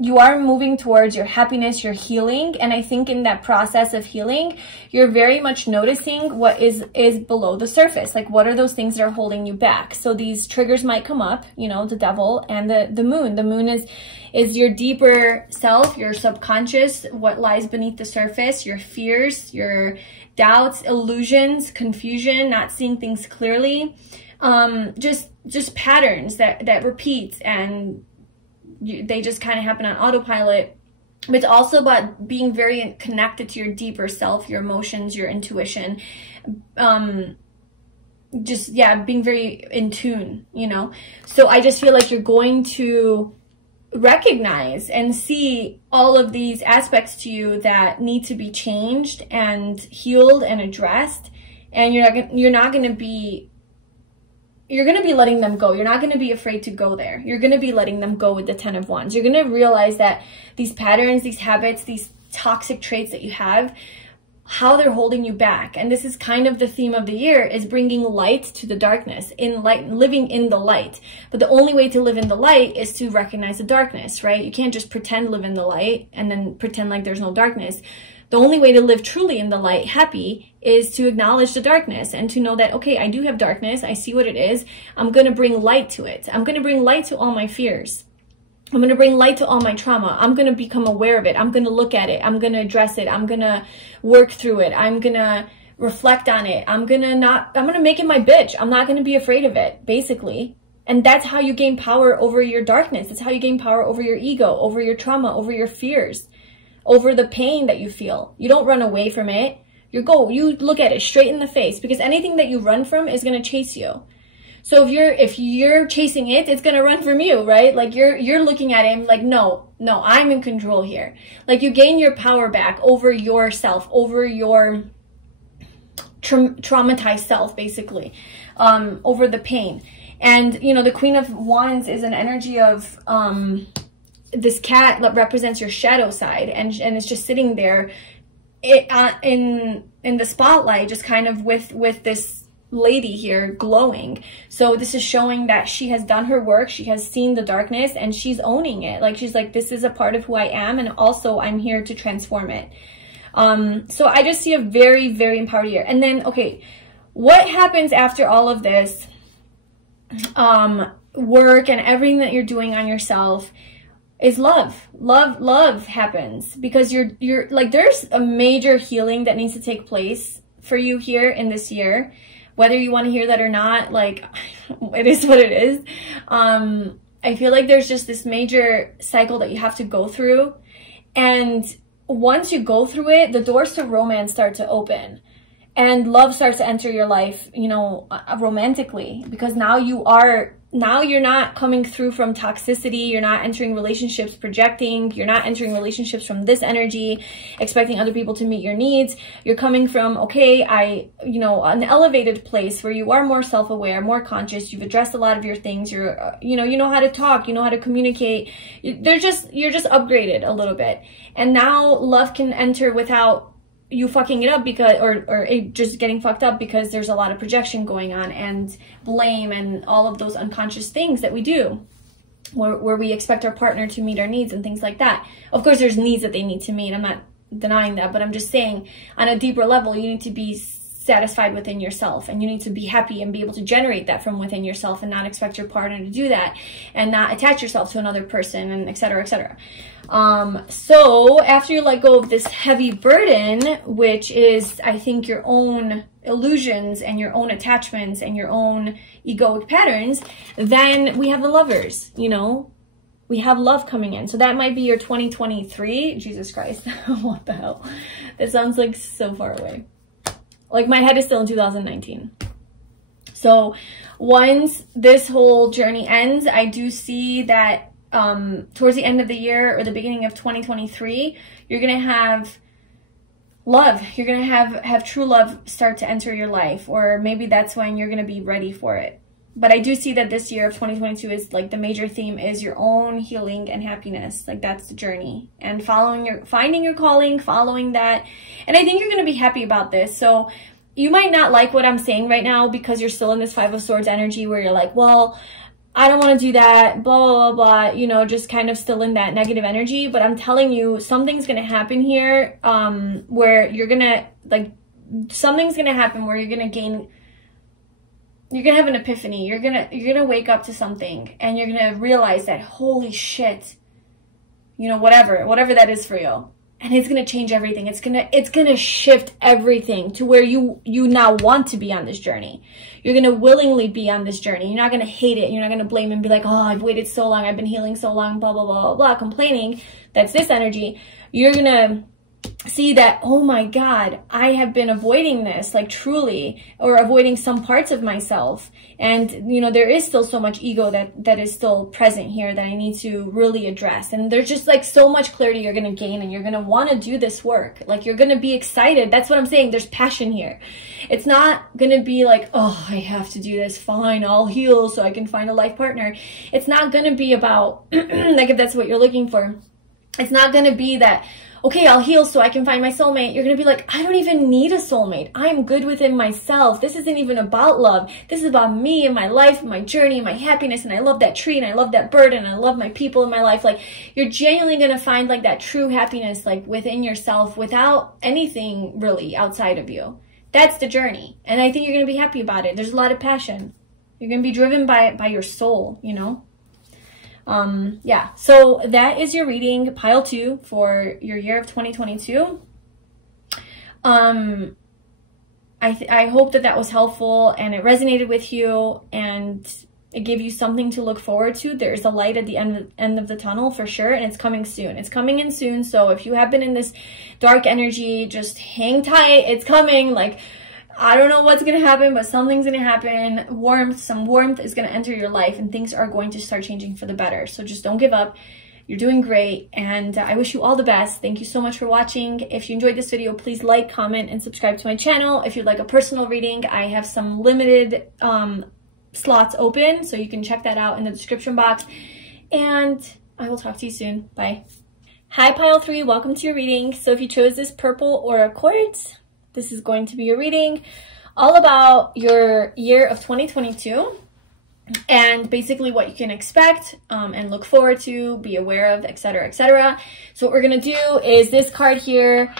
you are moving towards your happiness, your healing. And I think in that process of healing, you're very much noticing what is below the surface. Like, what are those things that are holding you back? So these triggers might come up, you know, the devil and the moon. The moon is your deeper self, your subconscious, what lies beneath the surface, your fears, your doubts, illusions, confusion, not seeing things clearly, just patterns that repeat, and they just kind of happen on autopilot. But it's also about being very connected to your deeper self, your emotions, your intuition, just, yeah, being very in tune, you know. So I just feel like you're going to recognize and see all of these aspects to you that need to be changed and healed and addressed, and you're going to be letting them go. You're not going to be afraid to go there. You're going to be letting them go with the 10 of Wands. You're going to realize that these patterns, these habits, these toxic traits that you have, how they're holding you back. And this is kind of the theme of the year, is bringing light to the darkness, in light, living in the light. But the only way to live in the light is to recognize the darkness, right? You can't just pretend live in the light and then pretend like there's no darkness. The only way to live truly in the light, happy, is to acknowledge the darkness and to know that, okay, I do have darkness. I see what it is. I'm going to bring light to it. I'm going to bring light to all my fears. I'm going to bring light to all my trauma. I'm going to become aware of it. I'm going to look at it. I'm going to address it. I'm going to work through it. I'm going to reflect on it. I'm going to make it my bitch. I'm not going to be afraid of it, basically. And that's how you gain power over your darkness. That's how you gain power over your ego, over your trauma, over your fears, over the pain that you feel. You don't run away from it. You look at it straight in the face, because anything that you run from is going to chase you. So if you're chasing it, it's going to run from you, right? Like you're looking at it and like, no, I'm in control here. Like, you gain your power back over yourself, over your traumatized self, basically, over the pain. And, you know, the Queen of Wands is an energy of, this cat that represents your shadow side, and it's just sitting there in the spotlight, just kind of with this lady here glowing. So this is showing that she has done her work. She has seen the darkness and she's owning it. Like, she's like, this is a part of who I am, and also I'm here to transform it. So I just see a very, very empowered year. And then, okay, what happens after all of this work and everything that you're doing on yourself is love. Love happens, because you're like, there's a major healing that needs to take place for you here in this year, whether you want to hear that or not. Like, it is what it is. I feel like there's just this major cycle that you have to go through, and once you go through it, the doors to romance start to open, and love starts to enter your life, you know, romantically, because now you're not coming through from toxicity. You're not entering relationships projecting. You're not entering relationships from this energy, expecting other people to meet your needs. You're coming from, okay, an elevated place where you are more self-aware, more conscious. You've addressed a lot of your things. You're, you know how to talk, you know how to communicate. You're just upgraded a little bit. And now love can enter without you fucking it up, because or it just getting fucked up, because there's a lot of projection going on and blame and all of those unconscious things that we do, where we expect our partner to meet our needs and things like that. Of course, there's needs that they need to meet. I'm not denying that, but I'm just saying, on a deeper level, you need to be satisfied within yourself, and you need to be happy and be able to generate that from within yourself, and not expect your partner to do that, and not attach yourself to another person, and etc., etc. So after you let go of this heavy burden, which is, I think, your own illusions and your own attachments and your own egoic patterns, then we have the Lovers, you know, we have love coming in. So that might be your 2023. Jesus Christ. What the hell? That sounds like so far away. Like, my head is still in 2019. So once this whole journey ends, I do see that towards the end of the year or the beginning of 2023, you're going to have love. You're going to have true love start to enter your life, or maybe that's when you're going to be ready for it. But I do see that this year of 2022 is like, the major theme is your own healing and happiness. Like, that's the journey, and finding your calling, following that. And I think you're going to be happy about this. So you might not like what I'm saying right now, because you're still in this 5 of Swords energy, where you're like, well, I don't want to do that, blah, blah, blah, blah, you know, just kind of still in that negative energy. But I'm telling you, something's going to happen here, where you're going to, like, something's going to happen where you're going to gain, you're going to have an epiphany. You're going to wake up to something, and you're going to realize that, holy shit, you know, whatever that is for you. And it's going to change everything. It's going to shift everything to where you now want to be on this journey. You're going to willingly be on this journey. You're not going to hate it. You're not going to blame and be like, oh, I've waited so long. I've been healing so long, blah, blah, blah, blah, blah, complaining. That's this energy. You're going to see that, oh my God, I have been avoiding this, like truly, or avoiding some parts of myself. And, you know, there is still so much ego that is still present here that I need to really address. And there's just like so much clarity you're going to gain, and you're going to want to do this work. Like, you're going to be excited. That's what I'm saying. There's passion here. It's not going to be like, oh, I have to do this. Fine, I'll heal so I can find a life partner. It's not going to be about, like, if that's what you're looking for, it's not going to be that, okay, I'll heal so I can find my soulmate. You're going to be like, I don't even need a soulmate. I'm good within myself. This isn't even about love. This is about me and my life, and my journey, and my happiness. And I love that tree, and I love that bird, and I love my people in my life. Like, you're genuinely going to find like that true happiness, like within yourself, without anything really outside of you. That's the journey. And I think you're going to be happy about it. There's a lot of passion. You're going to be driven by your soul, you know? Yeah, so that is your reading, pile 2, for your year of 2022. I hope that was helpful and it resonated with you, and it gave you something to look forward to. There's a light at the end of the tunnel for sure, and it's coming soon. It's coming in soon. So if you have been in this dark energy, just hang tight. It's coming. Like, I don't know what's going to happen, but something's going to happen. Some warmth is going to enter your life, and things are going to start changing for the better. So just don't give up. You're doing great, and I wish you all the best. Thank you so much for watching. If you enjoyed this video, please like, comment, and subscribe to my channel. If you'd like a personal reading, I have some limited slots open, so you can check that out in the description box. And I will talk to you soon. Bye. Hi, pile 3. Welcome to your reading. So if you chose this purple aura quartz, this is going to be your reading all about your year of 2022 and basically what you can expect and look forward to, be aware of, etc., etc. So what we're going to do is this card here,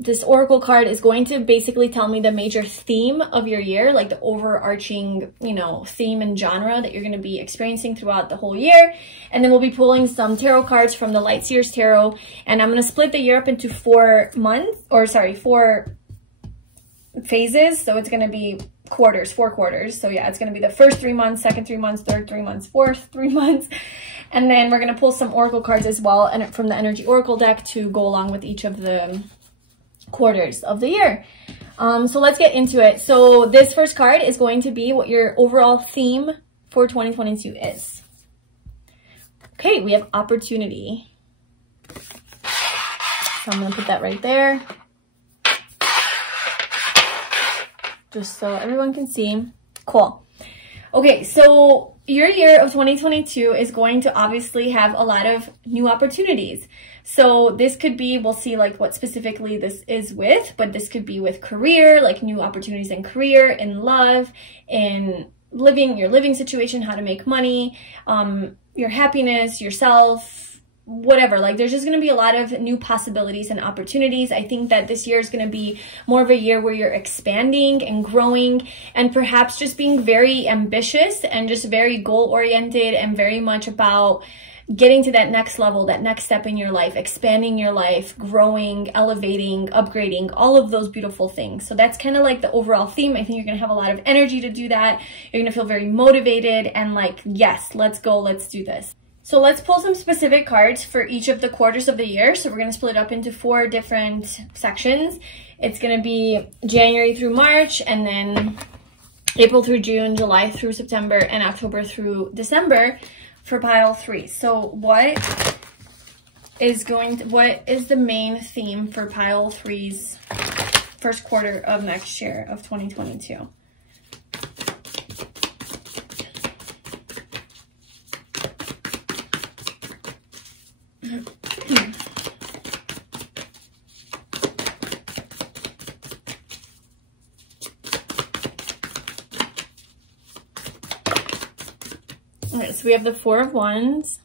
this oracle card is going to basically tell me the major theme of your year, like the overarching, you know, theme and genre that you're going to be experiencing throughout the whole year. And then we'll be pulling some tarot cards from the Light Seers Tarot. And I'm going to split the year up into 4 phases. So it's going to be quarters, 4 quarters. So yeah, it's going to be the first 3 months, second 3 months, third 3 months, fourth 3 months. And then we're going to pull some oracle cards as well, and from the Energy Oracle deck to go along with each of the quarters of the year. So let's get into it. So this first card is going to be what your overall theme for 2022 is. Okay, we have opportunity. So I'm going to put that right there, just so everyone can see. Cool. Okay, so your year of 2022 is going to obviously have a lot of new opportunities. So this could be, we'll see like what specifically this is with, but this could be with career, like new opportunities in career, in love, in your living situation, how to make money, your happiness, yourself, whatever. Like, there's just going to be a lot of new possibilities and opportunities. I think that this year is going to be more of a year where you're expanding and growing, and perhaps just being very ambitious and just very goal-oriented and very much about getting to that next level, that next step in your life, expanding your life, growing, elevating, upgrading, all of those beautiful things. So that's kind of like the overall theme. I think you're going to have a lot of energy to do that. You're going to feel very motivated and like, yes, let's go, let's do this. So let's pull some specific cards for each of the quarters of the year. So we're going to split it up into 4 different sections. It's going to be January through March, and then April through June, July through September, and October through December for pile 3. So what is the main theme for pile 3's first quarter of next year of 2022? Okay, so we have the Four of Wands.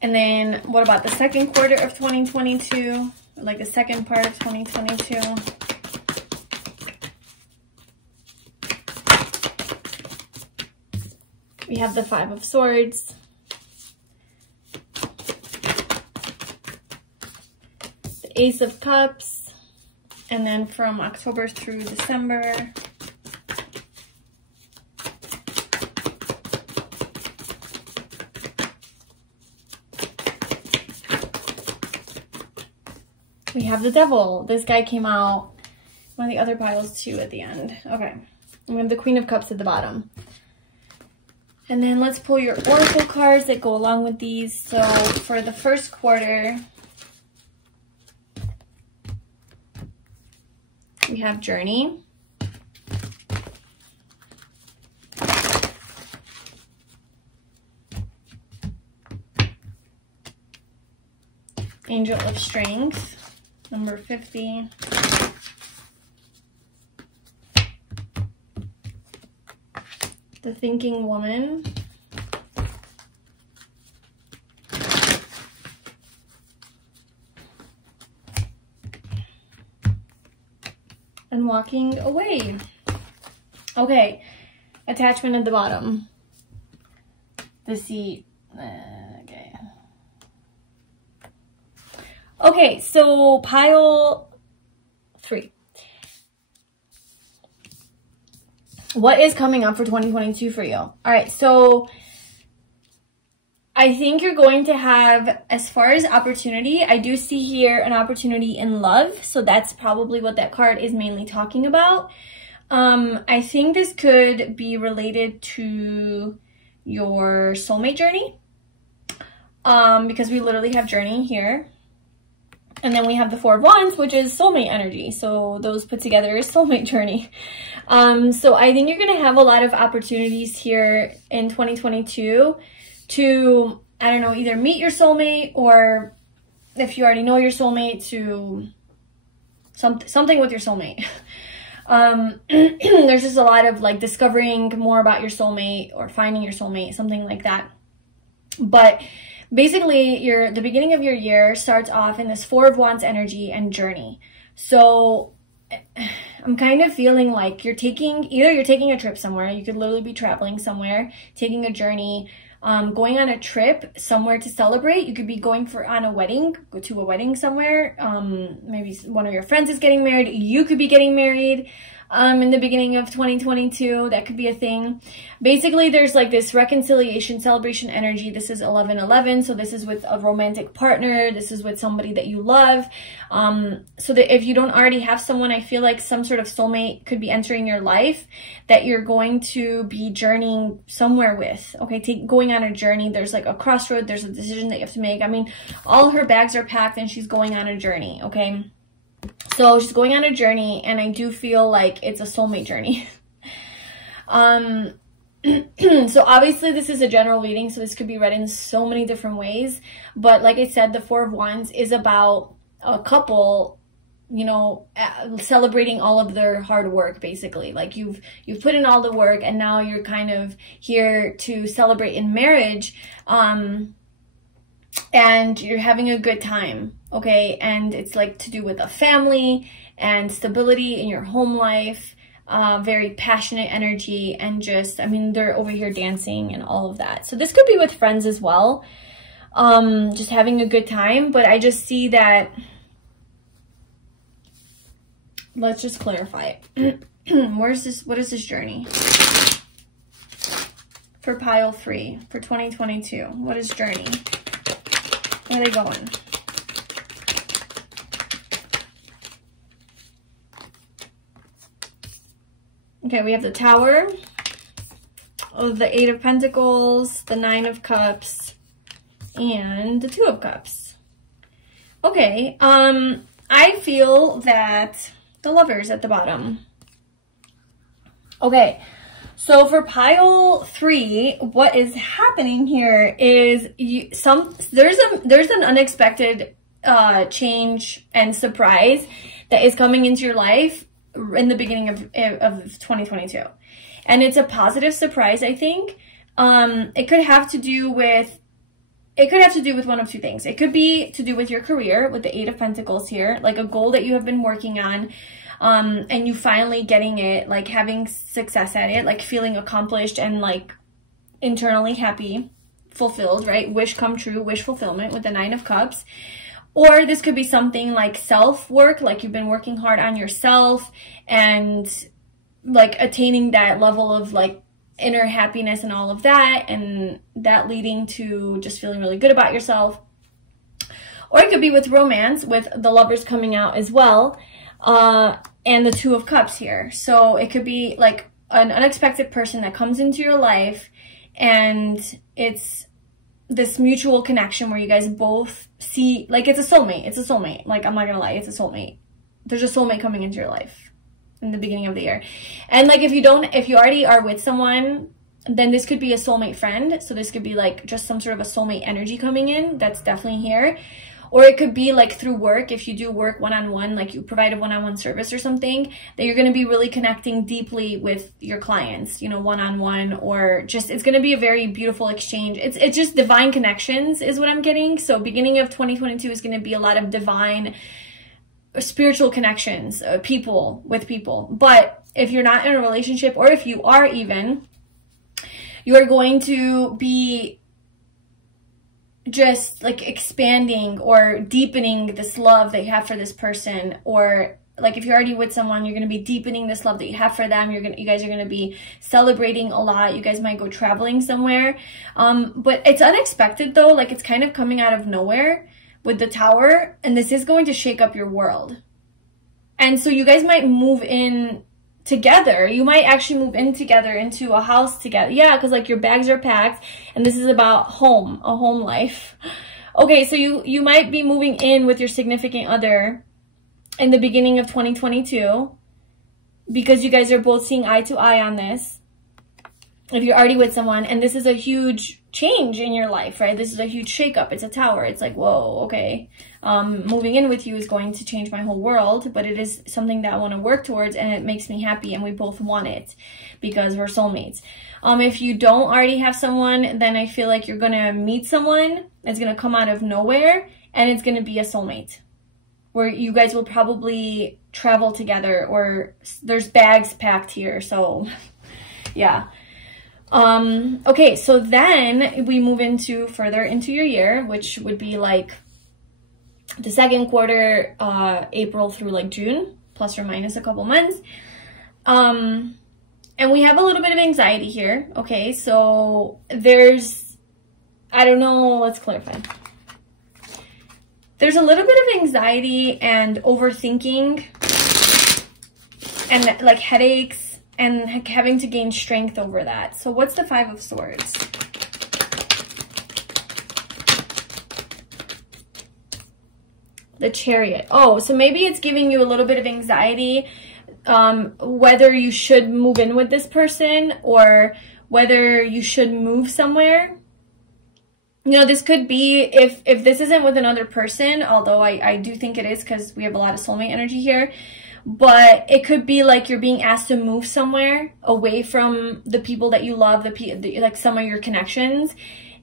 And then what about the second quarter of 2022? Like the second part of 2022? We have the Five of Swords. The Ace of Cups. And then from October through December. We have the Devil. This guy came out, one of the other piles too at the end. Okay. And we have the Queen of Cups at the bottom. And then let's pull your oracle cards that go along with these. So for the first quarter, we have Journey. Angel of Strength. Number 50. The Thinking Woman. And Walking Away. Okay. Attachment at the bottom. The Seat. Okay, so pile 3. What is coming up for 2022 for you? All right, so I think you're going to have, as far as opportunity, I do see here an opportunity in love. So that's probably what that card is mainly talking about. I think this could be related to your soulmate journey. Because we literally have Journey here. And then we have the Four of Wands, which is soulmate energy. So those put together is soulmate journey. So I think you're going to have a lot of opportunities here in 2022 to, I don't know, either meet your soulmate, or if you already know your soulmate, to something with your soulmate. There's just a lot of like discovering more about your soulmate or finding your soulmate, something like that. But basically, the beginning of your year starts off in this Four of Wands energy and journey. So I'm kind of feeling like you're taking a trip somewhere. You could literally be traveling somewhere, taking a journey, going on a trip somewhere to celebrate. You could be going on a wedding, go to a wedding somewhere. Maybe one of your friends is getting married. You could be getting married in the beginning of 2022. That could be a thing. Basically, there's like this reconciliation, celebration energy. This is 11/11, so this is with a romantic partner. This is with somebody that you love. So that if you don't already have someone, I feel like some sort of soulmate could be entering your life that you're going to be journeying somewhere with. Okay, going on a journey. There's like a crossroad. There's a decision that you have to make. I mean, all her bags are packed and she's going on a journey. Okay. So she's going on a journey, and I do feel like it's a soulmate journey. So obviously this is a general reading, so this could be read in so many different ways. But like I said, the Four of Wands is about a couple, you know, celebrating all of their hard work, basically. Like you've put in all the work, and now you're kind of here to celebrate in marriage. And you're having a good time, okay? And it's like to do with a family and stability in your home life, very passionate energy, and just, I mean, they're over here dancing and all of that. So this could be with friends as well, just having a good time. But I just see that, let's just clarify it. What is this journey? For pile 3, for 2022, what is journey? Where are they going? Okay, we have the Tower, the Eight of Pentacles, the Nine of Cups, and the Two of Cups. Okay, I feel that the Lovers at the bottom. Okay. So for pile 3, what is happening here is there's an unexpected change and surprise that is coming into your life in the beginning of 2022, and it's a positive surprise, I think. It could have to do with one of two things. It could be to do with your career, with the 8 of Pentacles here, like a goal that you have been working on, and you finally getting it, like having success at it, like feeling accomplished and like internally happy, fulfilled, right? Wish come true, wish fulfillment with the 9 of Cups. Or this could be something like self-work, like you've been working hard on yourself and like attaining that level of like inner happiness and all of that, and that leading to just feeling really good about yourself. Or it could be with romance, with the Lovers coming out as well, and the 2 of Cups here. So it could be like an unexpected person that comes into your life, and it's this mutual connection where you guys both see, like it's a soulmate. It's a soulmate. Like, I'm not gonna lie, it's a soulmate. There's a soulmate coming into your life in the beginning of the year. And like if you already are with someone, then this could be a soulmate friend. So this could be like just some sort of a soulmate energy coming in. That's definitely here. Or it could be like through work, if you do work one-on-one, like you provide a one-on-one service or something, that you're going to be really connecting deeply with your clients, you know, one-on-one, or just, it's going to be a very beautiful exchange. It's just divine connections is what I'm getting. So beginning of 2022 is going to be a lot of divine spiritual connections, people with people. But if you're not in a relationship, or if you are even, you are going to be just like expanding or deepening this love that you have for this person. Or like if you're already with someone, you're going to be deepening this love that you have for them. You guys are going to be celebrating a lot. You guys might go traveling somewhere. But it's unexpected though. Like it's kind of coming out of nowhere with the Tower, and this is going to shake up your world. And so you guys might move in together. You might actually move in together into a house together. Yeah, because like your bags are packed, and this is about home, a home life. Okay, so you might be moving in with your significant other in the beginning of 2022 because you guys are both seeing eye to eye on this. If you're already with someone, and this is a huge change in your life, right? This is a huge shakeup. It's a Tower. It's like, whoa, okay. Moving in with you is going to change my whole world, but it is something that I want to work towards, and it makes me happy, and we both want it because we're soulmates. If you don't already have someone, then I feel like you're going to meet someone. It's going to come out of nowhere, and it's going to be a soulmate where you guys will probably travel together, or there's bags packed here. So yeah. Okay, so then we move into further into your year, which would be like the second quarter, April through like June, plus or minus a couple months. And we have a little bit of anxiety here. Okay, so there's, I don't know, let's clarify. There's a little bit of anxiety and overthinking and like headaches, and having to gain strength over that. So what's the 5 of Swords? The Chariot. Oh, so maybe it's giving you a little bit of anxiety, whether you should move in with this person or whether you should move somewhere. You know, this could be, if this isn't with another person, although I do think it is because we have a lot of soulmate energy here. But it could be like you're being asked to move somewhere away from the people that you love, like some of your connections,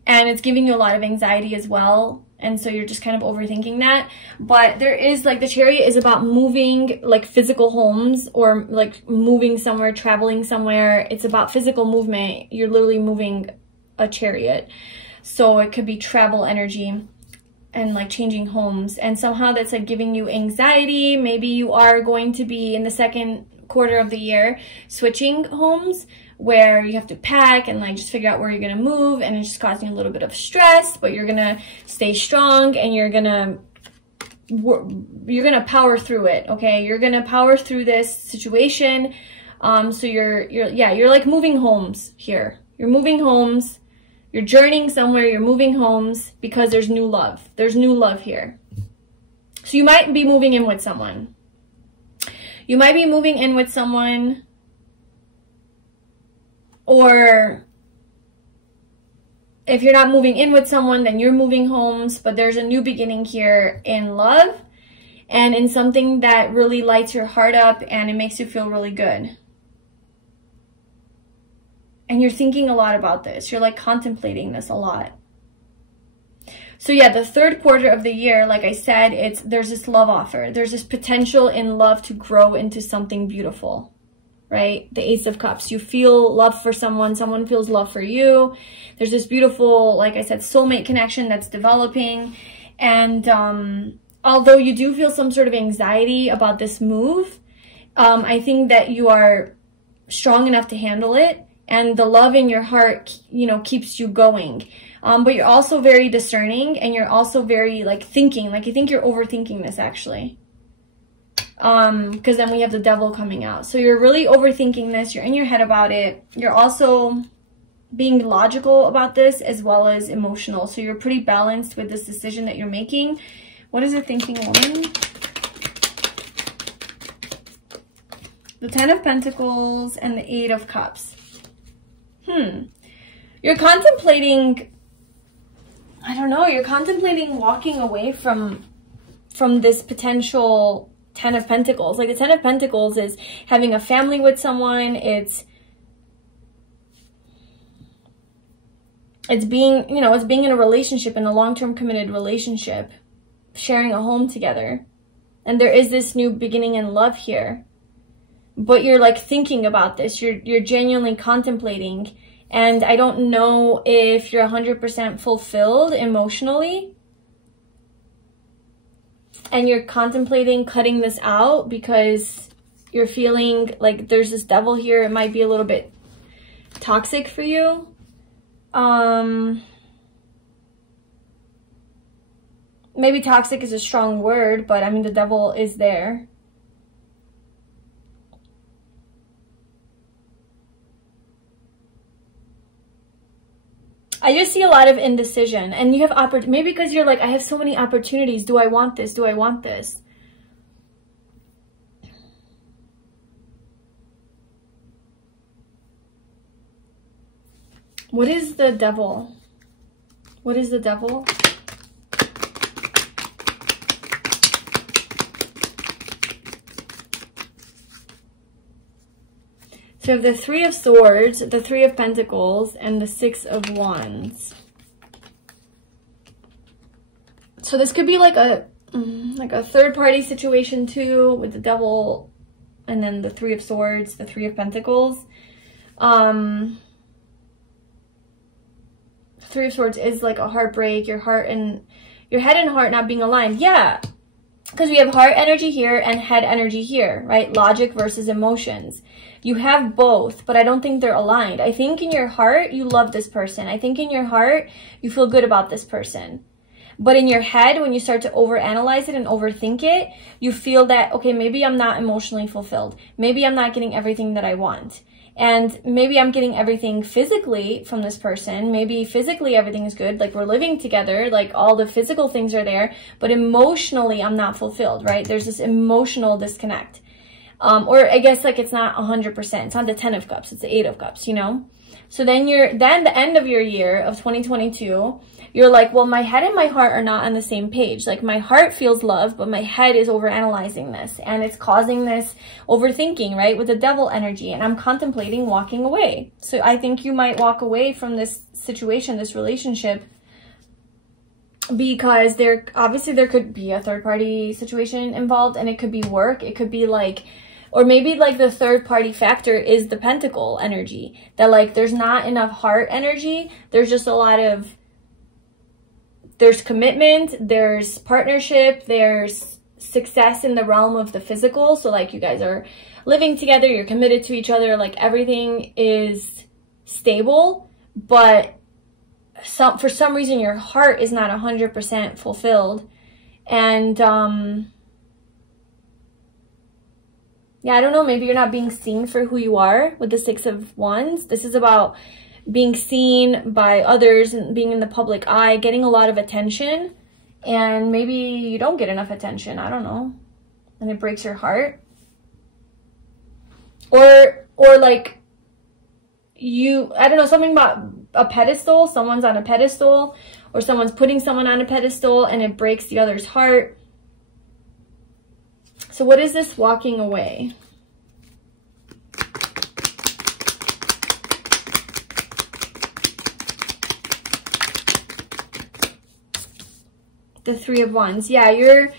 and it's giving you a lot of anxiety as well. And so you're just kind of overthinking that. But there is like the Chariot is about moving like physical homes, or like moving somewhere, traveling somewhere. It's about physical movement. You're literally moving a chariot. So it could be travel energy and like changing homes, and somehow that's like giving you anxiety. Maybe you are going to be in the second quarter of the year switching homes, where you have to pack and like just figure out where you're gonna move, and it's just causing a little bit of stress, but you're gonna stay strong and you're gonna power through it. Okay, you're gonna power through this situation. So you're like moving homes here. You're moving homes. You're journeying somewhere, you're moving homes because there's new love. There's new love here. So you might be moving in with someone. You might be moving in with someone, or if you're not moving in with someone, then you're moving homes, but there's a new beginning here in love and in something that really lights your heart up and it makes you feel really good. And you're thinking a lot about this. You're like contemplating this a lot. So yeah, the third quarter of the year, like I said, there's this love offer. There's this potential in love to grow into something beautiful, right? The Ace of Cups. You feel love for someone. Someone feels love for you. There's this beautiful, like I said, soulmate connection that's developing. And although you do feel some sort of anxiety about this move, I think that you are strong enough to handle it. And the love in your heart, you know, keeps you going. But you're also very discerning, and you're also very, like, thinking. Like, you think you're overthinking this, actually. Because then we have the Devil coming out. So you're really overthinking this. You're in your head about it. You're also being logical about this as well as emotional. So you're pretty balanced with this decision that you're making. What is a thinking woman? The Ten of Pentacles and the Eight of Cups. You're contemplating, I don't know, you're contemplating walking away from this potential Ten of Pentacles. Like, the Ten of Pentacles is having a family with someone. It's being, you know, it's being in a relationship, in a long-term committed relationship, sharing a home together. And there is this new beginning in love here. But you're, like, thinking about this. You're genuinely contemplating. And I don't know if you're 100% fulfilled emotionally. And you're contemplating cutting this out because you're feeling like there's this Devil here. It might be a little bit toxic for you. Maybe toxic is a strong word, but I mean, the Devil is there. I just see a lot of indecision, and you have maybe because you're like, I have so many opportunities. Do I want this? Do I want this? What is the Devil? What is the Devil? So the Three of Swords, the Three of Pentacles, and the Six of Wands. So this could be like a third-party situation too, with the Devil, and then the Three of Swords, the Three of Pentacles. Three of Swords is like a heartbreak, your head and heart not being aligned. Yeah, because we have heart energy here and head energy here, right? Logic versus emotions. You have both, but I don't think they're aligned. I think in your heart, you love this person. I think in your heart, you feel good about this person. But in your head, when you start to overanalyze it and overthink it, you feel that, okay, maybe I'm not emotionally fulfilled. Maybe I'm not getting everything that I want. And maybe I'm getting everything physically from this person. Maybe physically everything is good. Like, we're living together. Like, all the physical things are there. But emotionally, I'm not fulfilled, right? There's this emotional disconnect. Or I guess, like, it's not 100%. It's not the 10 of Cups. It's the 8 of Cups, you know? So then the end of your year of 2022, you're like, well, my head and my heart are not on the same page. Like, my heart feels love, but my head is overanalyzing this. And it's causing this overthinking, right? With the Devil energy. And I'm contemplating walking away. So I think you might walk away from this situation, this relationship, because obviously there could be a third-party situation involved, and it could be work. It could be like, or maybe like the third party factor is the Pentacle energy, that like there's not enough heart energy. There's just a lot of, there's commitment, there's partnership, there's success in the realm of the physical. So like you guys are living together, you're committed to each other, like everything is stable, but for some reason your heart is not 100% fulfilled. And yeah, I don't know, maybe you're not being seen for who you are with the Six of Wands. This is about being seen by others and being in the public eye, getting a lot of attention, and maybe you don't get enough attention, I don't know, and it breaks your heart. Or like I don't know, something about a pedestal, someone's on a pedestal, or someone's putting someone on a pedestal and it breaks the other's heart. So what is this walking away? the Three of Wands. Yeah, you're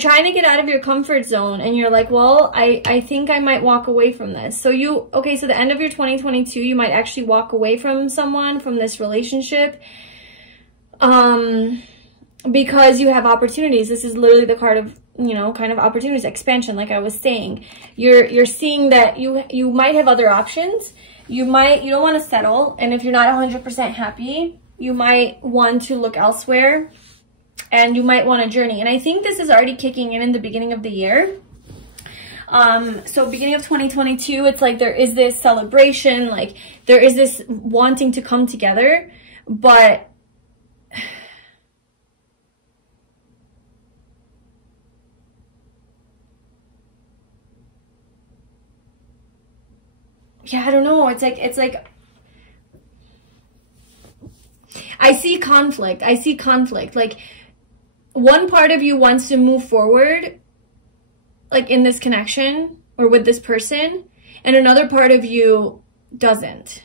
trying to get out of your comfort zone, and you're like, well, I think I might walk away from this. So okay, so the end of your 2022, you might actually walk away from someone, from this relationship, because you have opportunities. This is literally the card of, you know, kind of opportunities, expansion, like I was saying. You're seeing that you might have other options. You don't want to settle, and if you're not 100% happy, you might want to look elsewhere, and you might want a journey. And I think this is already kicking in the beginning of the year. So beginning of 2022, it's like there is this celebration, like there is this wanting to come together, but yeah, I don't know. It's like I see conflict. I see conflict. Like one part of you wants to move forward, like in this connection or with this person, and another part of you doesn't.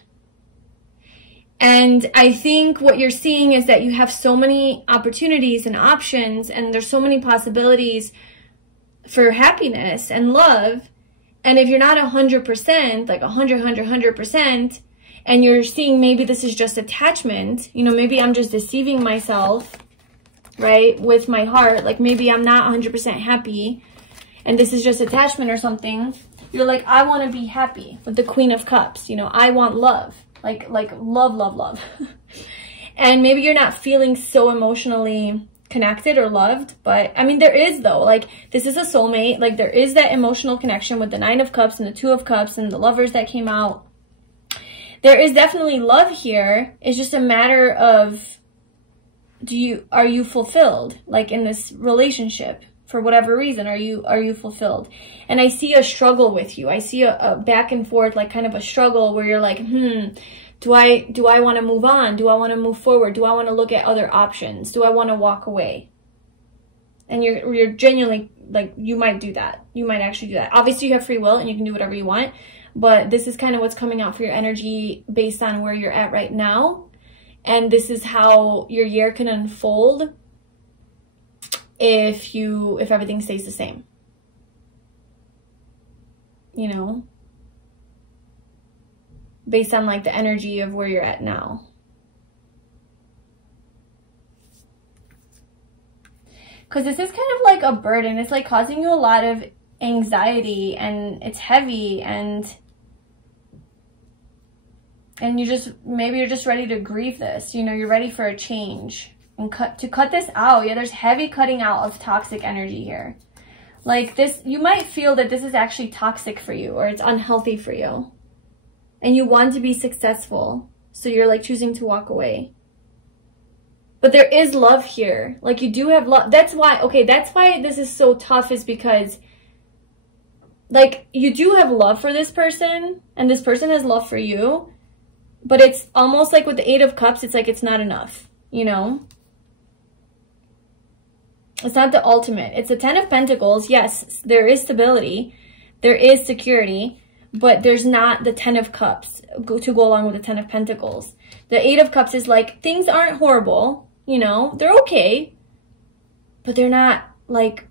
And I think what you're seeing is that you have so many opportunities and options, and there's so many possibilities for happiness and love. And if you're not 100%, like 100%, and you're seeing maybe this is just attachment, you know, maybe I'm just deceiving myself, right, with my heart, like maybe I'm not 100% happy, and this is just attachment or something, you're like, I want to be happy with the Queen of Cups, you know, I want love, like love. And maybe you're not feeling so emotionally connected or loved, but I mean, there is though, like this is a soulmate, like there is that emotional connection with the Nine of Cups and the Two of Cups and the Lovers that came out. There is definitely love here. It's just a matter of, are you fulfilled, like in this relationship? For whatever reason, are you fulfilled? And I see a struggle with you. I see a back and forth, like kind of a struggle where you're like, do I want to move on? Do I want to move forward? Do I want to look at other options? Do I want to walk away? And you're genuinely, like, you might do that. You might actually do that. Obviously, you have free will and you can do whatever you want. But this is kind of what's coming out for your energy based on where you're at right now. And this is how your year can unfold if everything stays the same. You know? Based on like the energy of where you're at now. Because this is kind of like a burden. It's like causing you a lot of anxiety, and it's heavy, and maybe you're just ready to grieve this. You know, you're ready for a change and cut this out. Yeah, there's heavy cutting out of toxic energy here. Like this, you might feel that this is actually toxic for you, or it's unhealthy for you. And you want to be successful, so you're like choosing to walk away. But there is love here. Like you do have love. That's why this is so tough, is because like you do have love for this person, and this person has love for you. But it's almost like with the Eight of Cups, it's like it's not enough, you know? It's not the ultimate. It's the Ten of Pentacles. Yes, there is stability. There is security. But there's not the Ten of Cups to go along with the Ten of Pentacles. The Eight of Cups is like, things aren't horrible, you know? They're okay. But they're not like,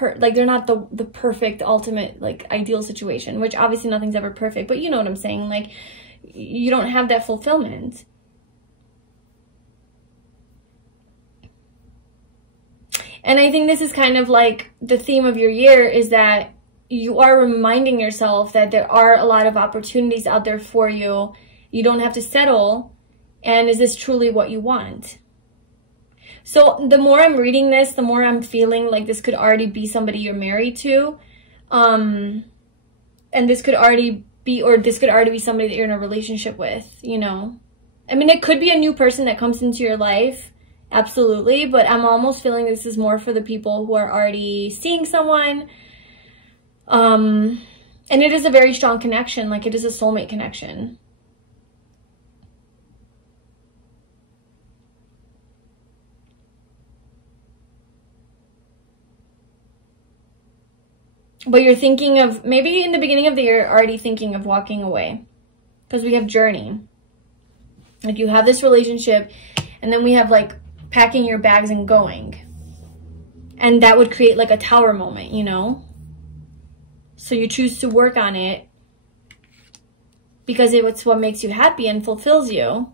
they're not the perfect, ultimate, like, ideal situation. Which obviously nothing's ever perfect. But you know what I'm saying? Like, you don't have that fulfillment. And I think this is kind of like the theme of your year, is that you are reminding yourself that there are a lot of opportunities out there for you. You don't have to settle. And is this truly what you want? So the more I'm reading this, the more I'm feeling like this could already be somebody you're married to. And this could already be, or this could already be somebody that you're in a relationship with, you know? I mean, it could be a new person that comes into your life. Absolutely. But I'm almost feeling this is more for the people who are already seeing someone. And it is a very strong connection. Like it is a soulmate connection. But you're thinking of, maybe in the beginning of the year, already thinking of walking away. Because we have journey. Like you have this relationship, and then we have like packing your bags and going. And that would create like a tower moment, you know? So you choose to work on it because it's what makes you happy and fulfills you.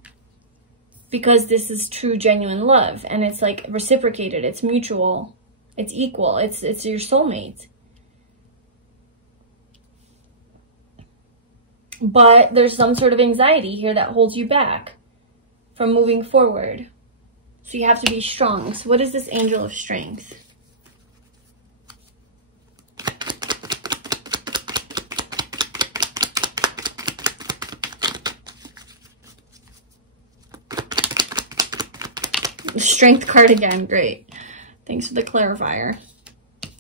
Because this is true, genuine love. And it's like reciprocated. It's mutual. It's equal. It's your soulmate. But there's some sort of anxiety here that holds you back from moving forward. So you have to be strong. So what is this angel of strength? Strength card again. Great. Thanks for the clarifier.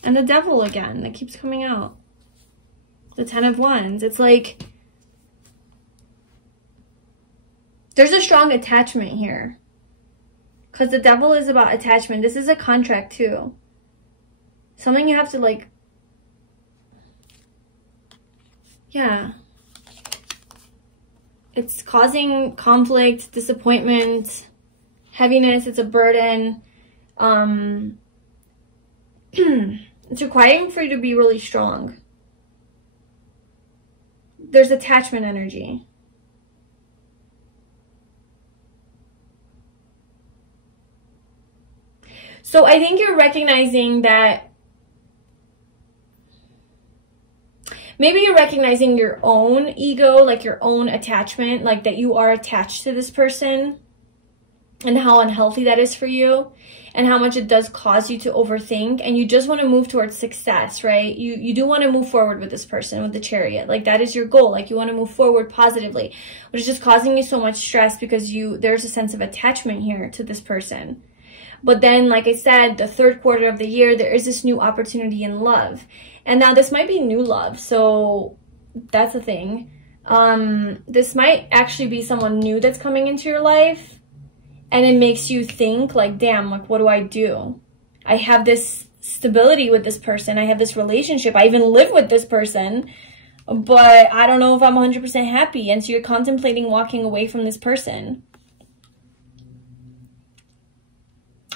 And the devil again. That keeps coming out. The 10 of Wands. It's like there's a strong attachment here. Because the devil is about attachment. This is a contract too. Something you have to like... Yeah. It's causing conflict, disappointment, heaviness. It's a burden. It's requiring for you to be really strong. There's attachment energy. So I think you're recognizing that maybe you're recognizing your own ego, like your own attachment, like that you are attached to this person and how unhealthy that is for you and how much it does cause you to overthink, and you just want to move towards success, right? You do want to move forward with this person, with the Chariot. Like that is your goal. Like you want to move forward positively, which is just causing you so much stress because there's a sense of attachment here to this person. But then, like I said, the third quarter of the year, there is this new opportunity in love. And now this might be new love. So that's the thing. This might actually be someone new that's coming into your life. And it makes you think like, damn, like, what do I do? I have this stability with this person. I have this relationship. I even live with this person. But I don't know if I'm 100% happy. And so you're contemplating walking away from this person.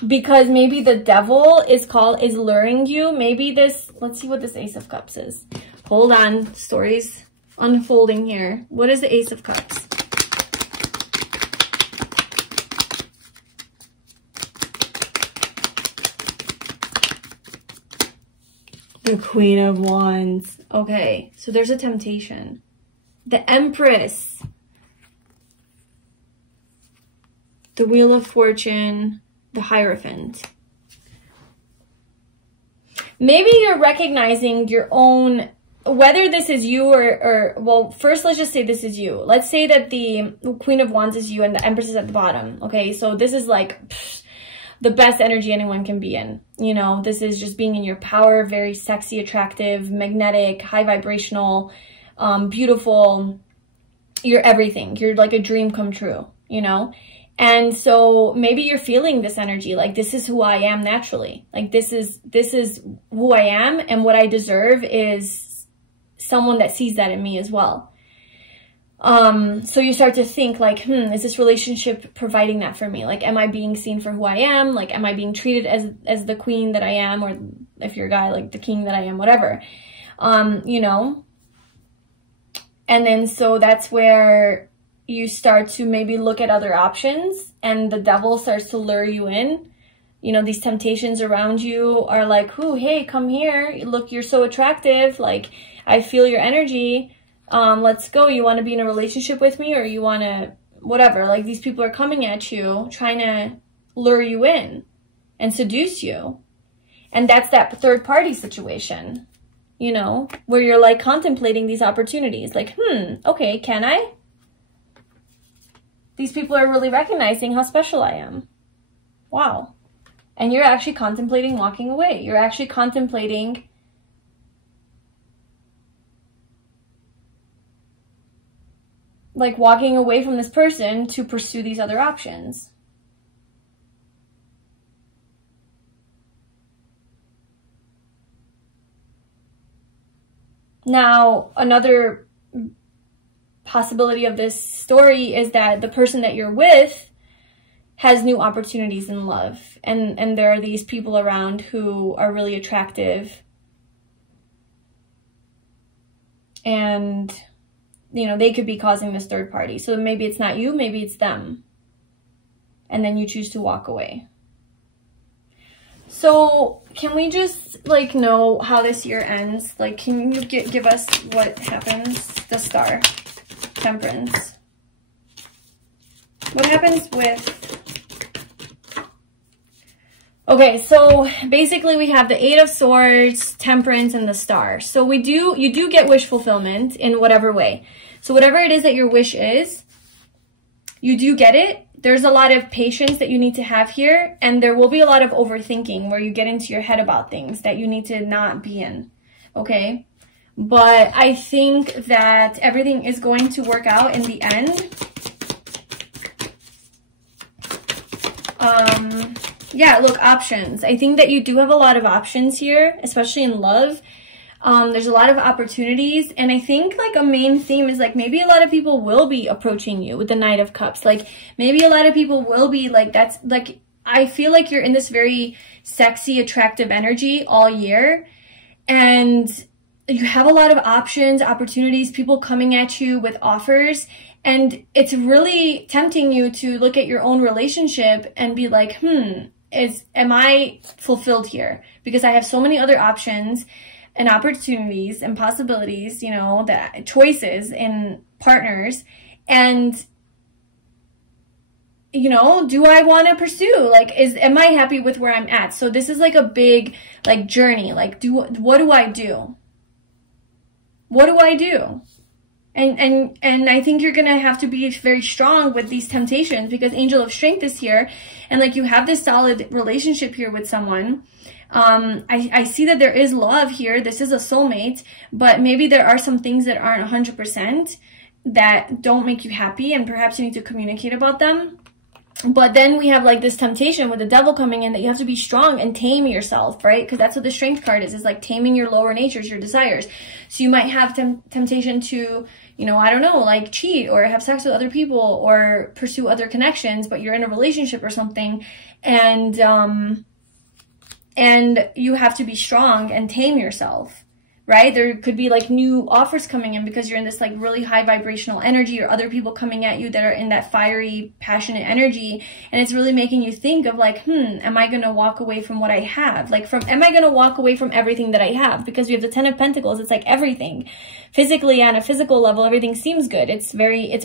Because maybe the devil is luring you. Maybe this, let's see what this Ace of Cups is. Hold on, stories unfolding here. What is the Ace of Cups? The Queen of Wands. Okay, so there's a temptation. The Empress. The Wheel of Fortune. The Hierophant. Maybe you're recognizing your own, whether this is you or well, first let's just say this is you. Let's say that the Queen of Wands is you and the Empress is at the bottom. Okay, so this is like the best energy anyone can be in. You know, this is just being in your power, very sexy, attractive, magnetic, high vibrational, beautiful. You're everything. You're like a dream come true, you know? And so maybe you're feeling this energy, like this is who I am naturally. Like this is who I am, and what I deserve is someone that sees that in me as well. So you start to think like, is this relationship providing that for me? Like, am I being seen for who I am? Like, am I being treated as the queen that I am? Or if you're a guy, like the king that I am, whatever. You know? And then so that's where you start to maybe look at other options, and the devil starts to lure you in. You know, these temptations around you are like, ooh, hey, come here. Look, you're so attractive. Like, I feel your energy. Let's go. You want to be in a relationship with me, or you want to, whatever. Like, these people are coming at you, trying to lure you in and seduce you. And that's that third party situation, you know, where you're like contemplating these opportunities. Like, okay, can I? These people are really recognizing how special I am. Wow. And you're actually contemplating walking away. You're actually contemplating like walking away from this person to pursue these other options. Now, another possibility of this story is that the person that you're with has new opportunities in love, and there are these people around who are really attractive, and you know, they could be causing this third party. So maybe it's not you, maybe it's them, and then you choose to walk away. So can we just like know how this year ends? Like, can you give us what happens? The Star, Temperance. What happens with... Okay, so basically we have the Eight of Swords, Temperance, and the Star. So you do get wish fulfillment in whatever way. So whatever it is that your wish is, you do get it. There's a lot of patience that you need to have here, and there will be a lot of overthinking where you get into your head about things that you need to not be in, okay? But I think that everything is going to work out in the end. Yeah, look, options. I think that you do have a lot of options here, especially in love. There's a lot of opportunities, and I think like a main theme is like maybe a lot of people will be approaching you with the Knight of Cups. Like maybe a lot of people will be like, that's like, I feel like you're in this very sexy, attractive energy all year, and you have a lot of options, opportunities, people coming at you with offers, and it's really tempting you to look at your own relationship and be like, am I fulfilled here? Because I have so many other options and opportunities and possibilities, you know, that choices in partners, and you know, do I want to pursue, like, am I happy with where I'm at? So this is like a big like journey. Like, what do I do? What do I do? And I think you're gonna have to be very strong with these temptations, because Angel of Strength is here, and like you have this solid relationship here with someone. I see that there is love here. This is a soulmate, but maybe there are some things that aren't 100% that don't make you happy, and perhaps you need to communicate about them. But then we have like this temptation with the Devil coming in, that you have to be strong and tame yourself, right? Because that's what the Strength card is like taming your lower natures, your desires. So you might have temptation to, you know, I don't know, like cheat or have sex with other people or pursue other connections, but you're in a relationship or something, and you have to be strong and tame yourself, right? There could be like new offers coming in because you're in this like really high vibrational energy, or other people coming at you that are in that fiery, passionate energy. And it's really making you think of like, am I going to walk away from what I have? Like am I going to walk away from everything that I have? Because we have the Ten of Pentacles. It's like everything physically, on a physical level, everything seems good. It's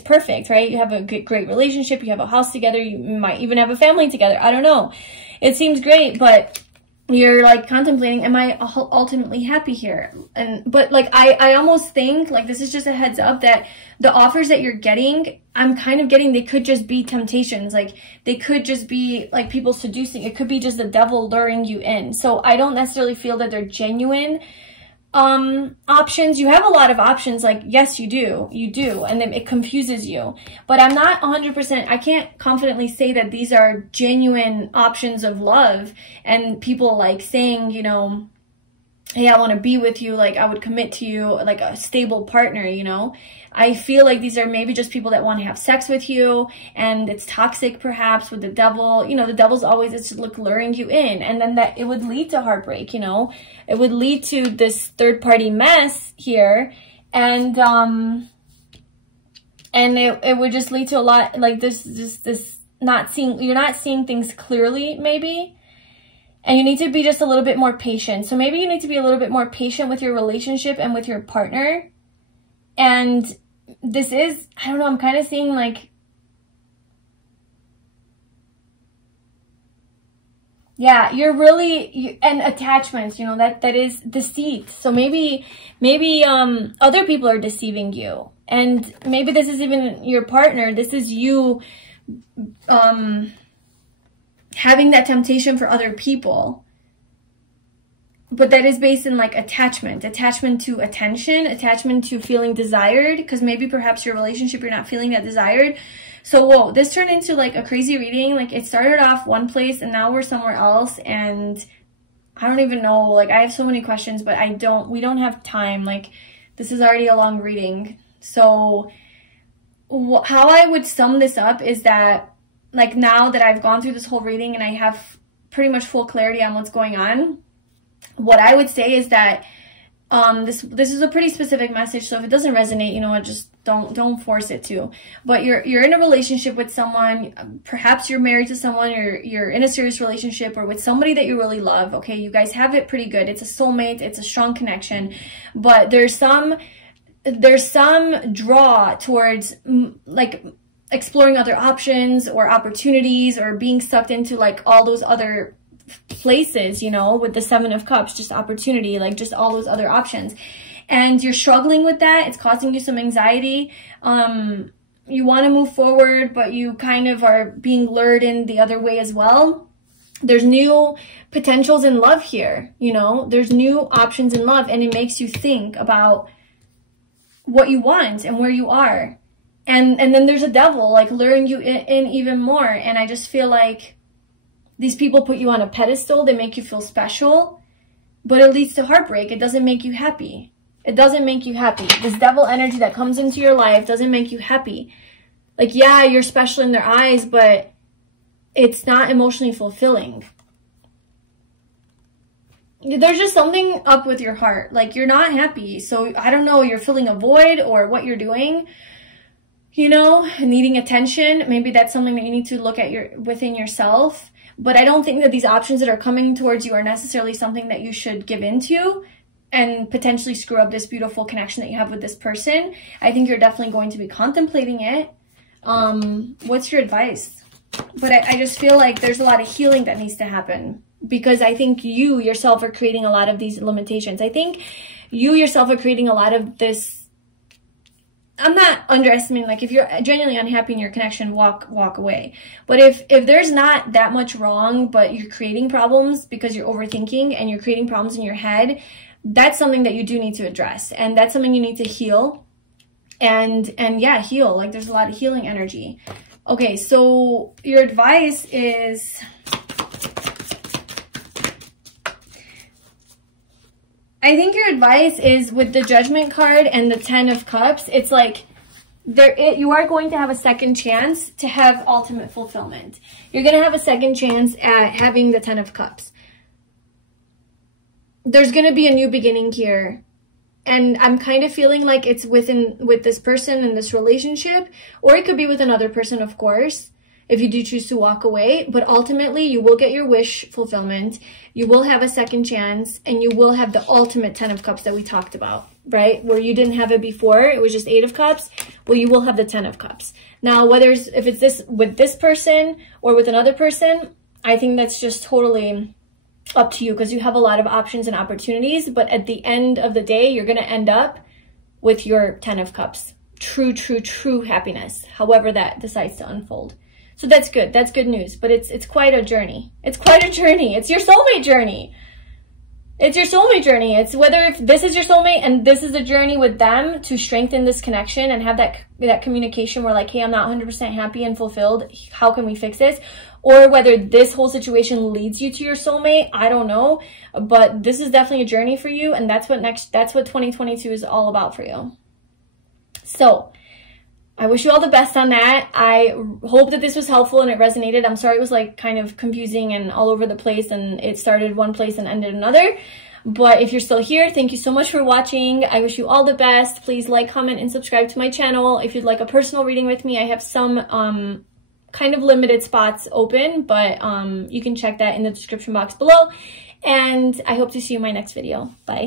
perfect, right? You have a great relationship. You have a house together. You might even have a family together. I don't know. It seems great, but you're like contemplating, am I ultimately happy here? But like I almost think, like, this is just a heads up that the offers that you're getting, I'm kind of getting, they could just be temptations. Like they could just be like people seducing. It could be just the devil luring you in. So I don't necessarily feel that they're genuine options. You have a lot of options, like, yes, you do, and then it confuses you. But I'm not 100%, I can't confidently say that these are genuine options of love, and people like saying, you know, hey, I want to be with you, like I would commit to you, like a stable partner, you know. I feel like these are maybe just people that want to have sex with you, and it's toxic perhaps with the devil. You know, the devil's always, it's like luring you in, and then that it would lead to heartbreak, you know. It would lead to this third party mess here, and it would just lead to a lot like this not seeing, you're not seeing things clearly maybe. And you need to be just a little bit more patient. So maybe you need to be a little bit more patient with your relationship and with your partner. And this is, I don't know, I'm kind of seeing like, yeah, you're really, and attachments, you know, that is deceit. So maybe other people are deceiving you. And maybe this is even your partner. This is you, having that temptation for other people, but that is based in like attachment to attention, attachment to feeling desired, because maybe perhaps your relationship, you're not feeling that desired. So whoa, this turned into like a crazy reading. Like it started off one place and now we're somewhere else, and I don't even know, like I have so many questions, but we don't have time. Like this is already a long reading. So how I would sum this up is that like now that I've gone through this whole reading and I have pretty much full clarity on what's going on, what I would say is that this is a pretty specific message. So if it doesn't resonate, you know what, just don't force it to. But you're in a relationship with someone, perhaps you're married to someone, or you're in a serious relationship, or with somebody that you really love. Okay, you guys have it pretty good. It's a soulmate, it's a strong connection, but there's some draw towards like exploring other options or opportunities, or being sucked into like all those other places, you know, with the Seven of Cups, just opportunity, like just all those other options. And you're struggling with that. It's causing you some anxiety. You want to move forward, but you kind of are being lured in the other way as well. There's new potentials in love here, you know, there's new options in love, and it makes you think about what you want and where you are. And then there's a devil like luring you in even more. And I just feel like these people put you on a pedestal. They make you feel special, but it leads to heartbreak. It doesn't make you happy. It doesn't make you happy. This devil energy that comes into your life doesn't make you happy. Like, yeah, you're special in their eyes, but it's not emotionally fulfilling. There's just something up with your heart. Like, you're not happy. So, I don't know, you're feeling a void or what you're doing, you know, needing attention. Maybe that's something that you need to look at within yourself. But I don't think that these options that are coming towards you are necessarily something that you should give into and potentially screw up this beautiful connection that you have with this person. I think you're definitely going to be contemplating it. What's your advice? But I just feel like there's a lot of healing that needs to happen, because I think you yourself are creating a lot of these limitations. I think you yourself are creating a lot of this. I'm not underestimating, like, if you're genuinely unhappy in your connection, walk away. But if there's not that much wrong, but you're creating problems because you're overthinking and you're creating problems in your head, that's something that you do need to address. And that's something you need to heal. And yeah, heal. Like, there's a lot of healing energy. Okay, so your advice is, I think your advice is with the Judgment card and the Ten of Cups, it's like you are going to have a second chance to have ultimate fulfillment. You're going to have a second chance at having the Ten of Cups. There's going to be a new beginning here. And I'm kind of feeling like it's with this person in this relationship, or it could be with another person, of course, if you do choose to walk away. But ultimately, you will get your wish fulfillment. You will have a second chance, and you will have the ultimate Ten of Cups that we talked about, right? Where you didn't have it before, it was just Eight of Cups. Well, you will have the Ten of Cups. Now, if it's this with this person or with another person, I think that's just totally up to you, because you have a lot of options and opportunities. But at the end of the day, you're going to end up with your Ten of Cups. True, true, true happiness, however that decides to unfold. So that's good. That's good news. But it's quite a journey. It's quite a journey. It's your soulmate journey. It's your soulmate journey. It's whether if this is your soulmate and this is a journey with them to strengthen this connection and have that communication where, like, hey, I'm not 100% happy and fulfilled. How can we fix this? Or whether this whole situation leads you to your soulmate. I don't know. But this is definitely a journey for you. And that's what 2022 is all about for you. So I wish you all the best on that. I hope that this was helpful and it resonated. I'm sorry it was like kind of confusing and all over the place, and it started one place and ended another. But if you're still here, thank you so much for watching. I wish you all the best. Please like, comment, and subscribe to my channel. If you'd like a personal reading with me, I have some kind of limited spots open, but you can check that in the description box below. And I hope to see you in my next video. Bye.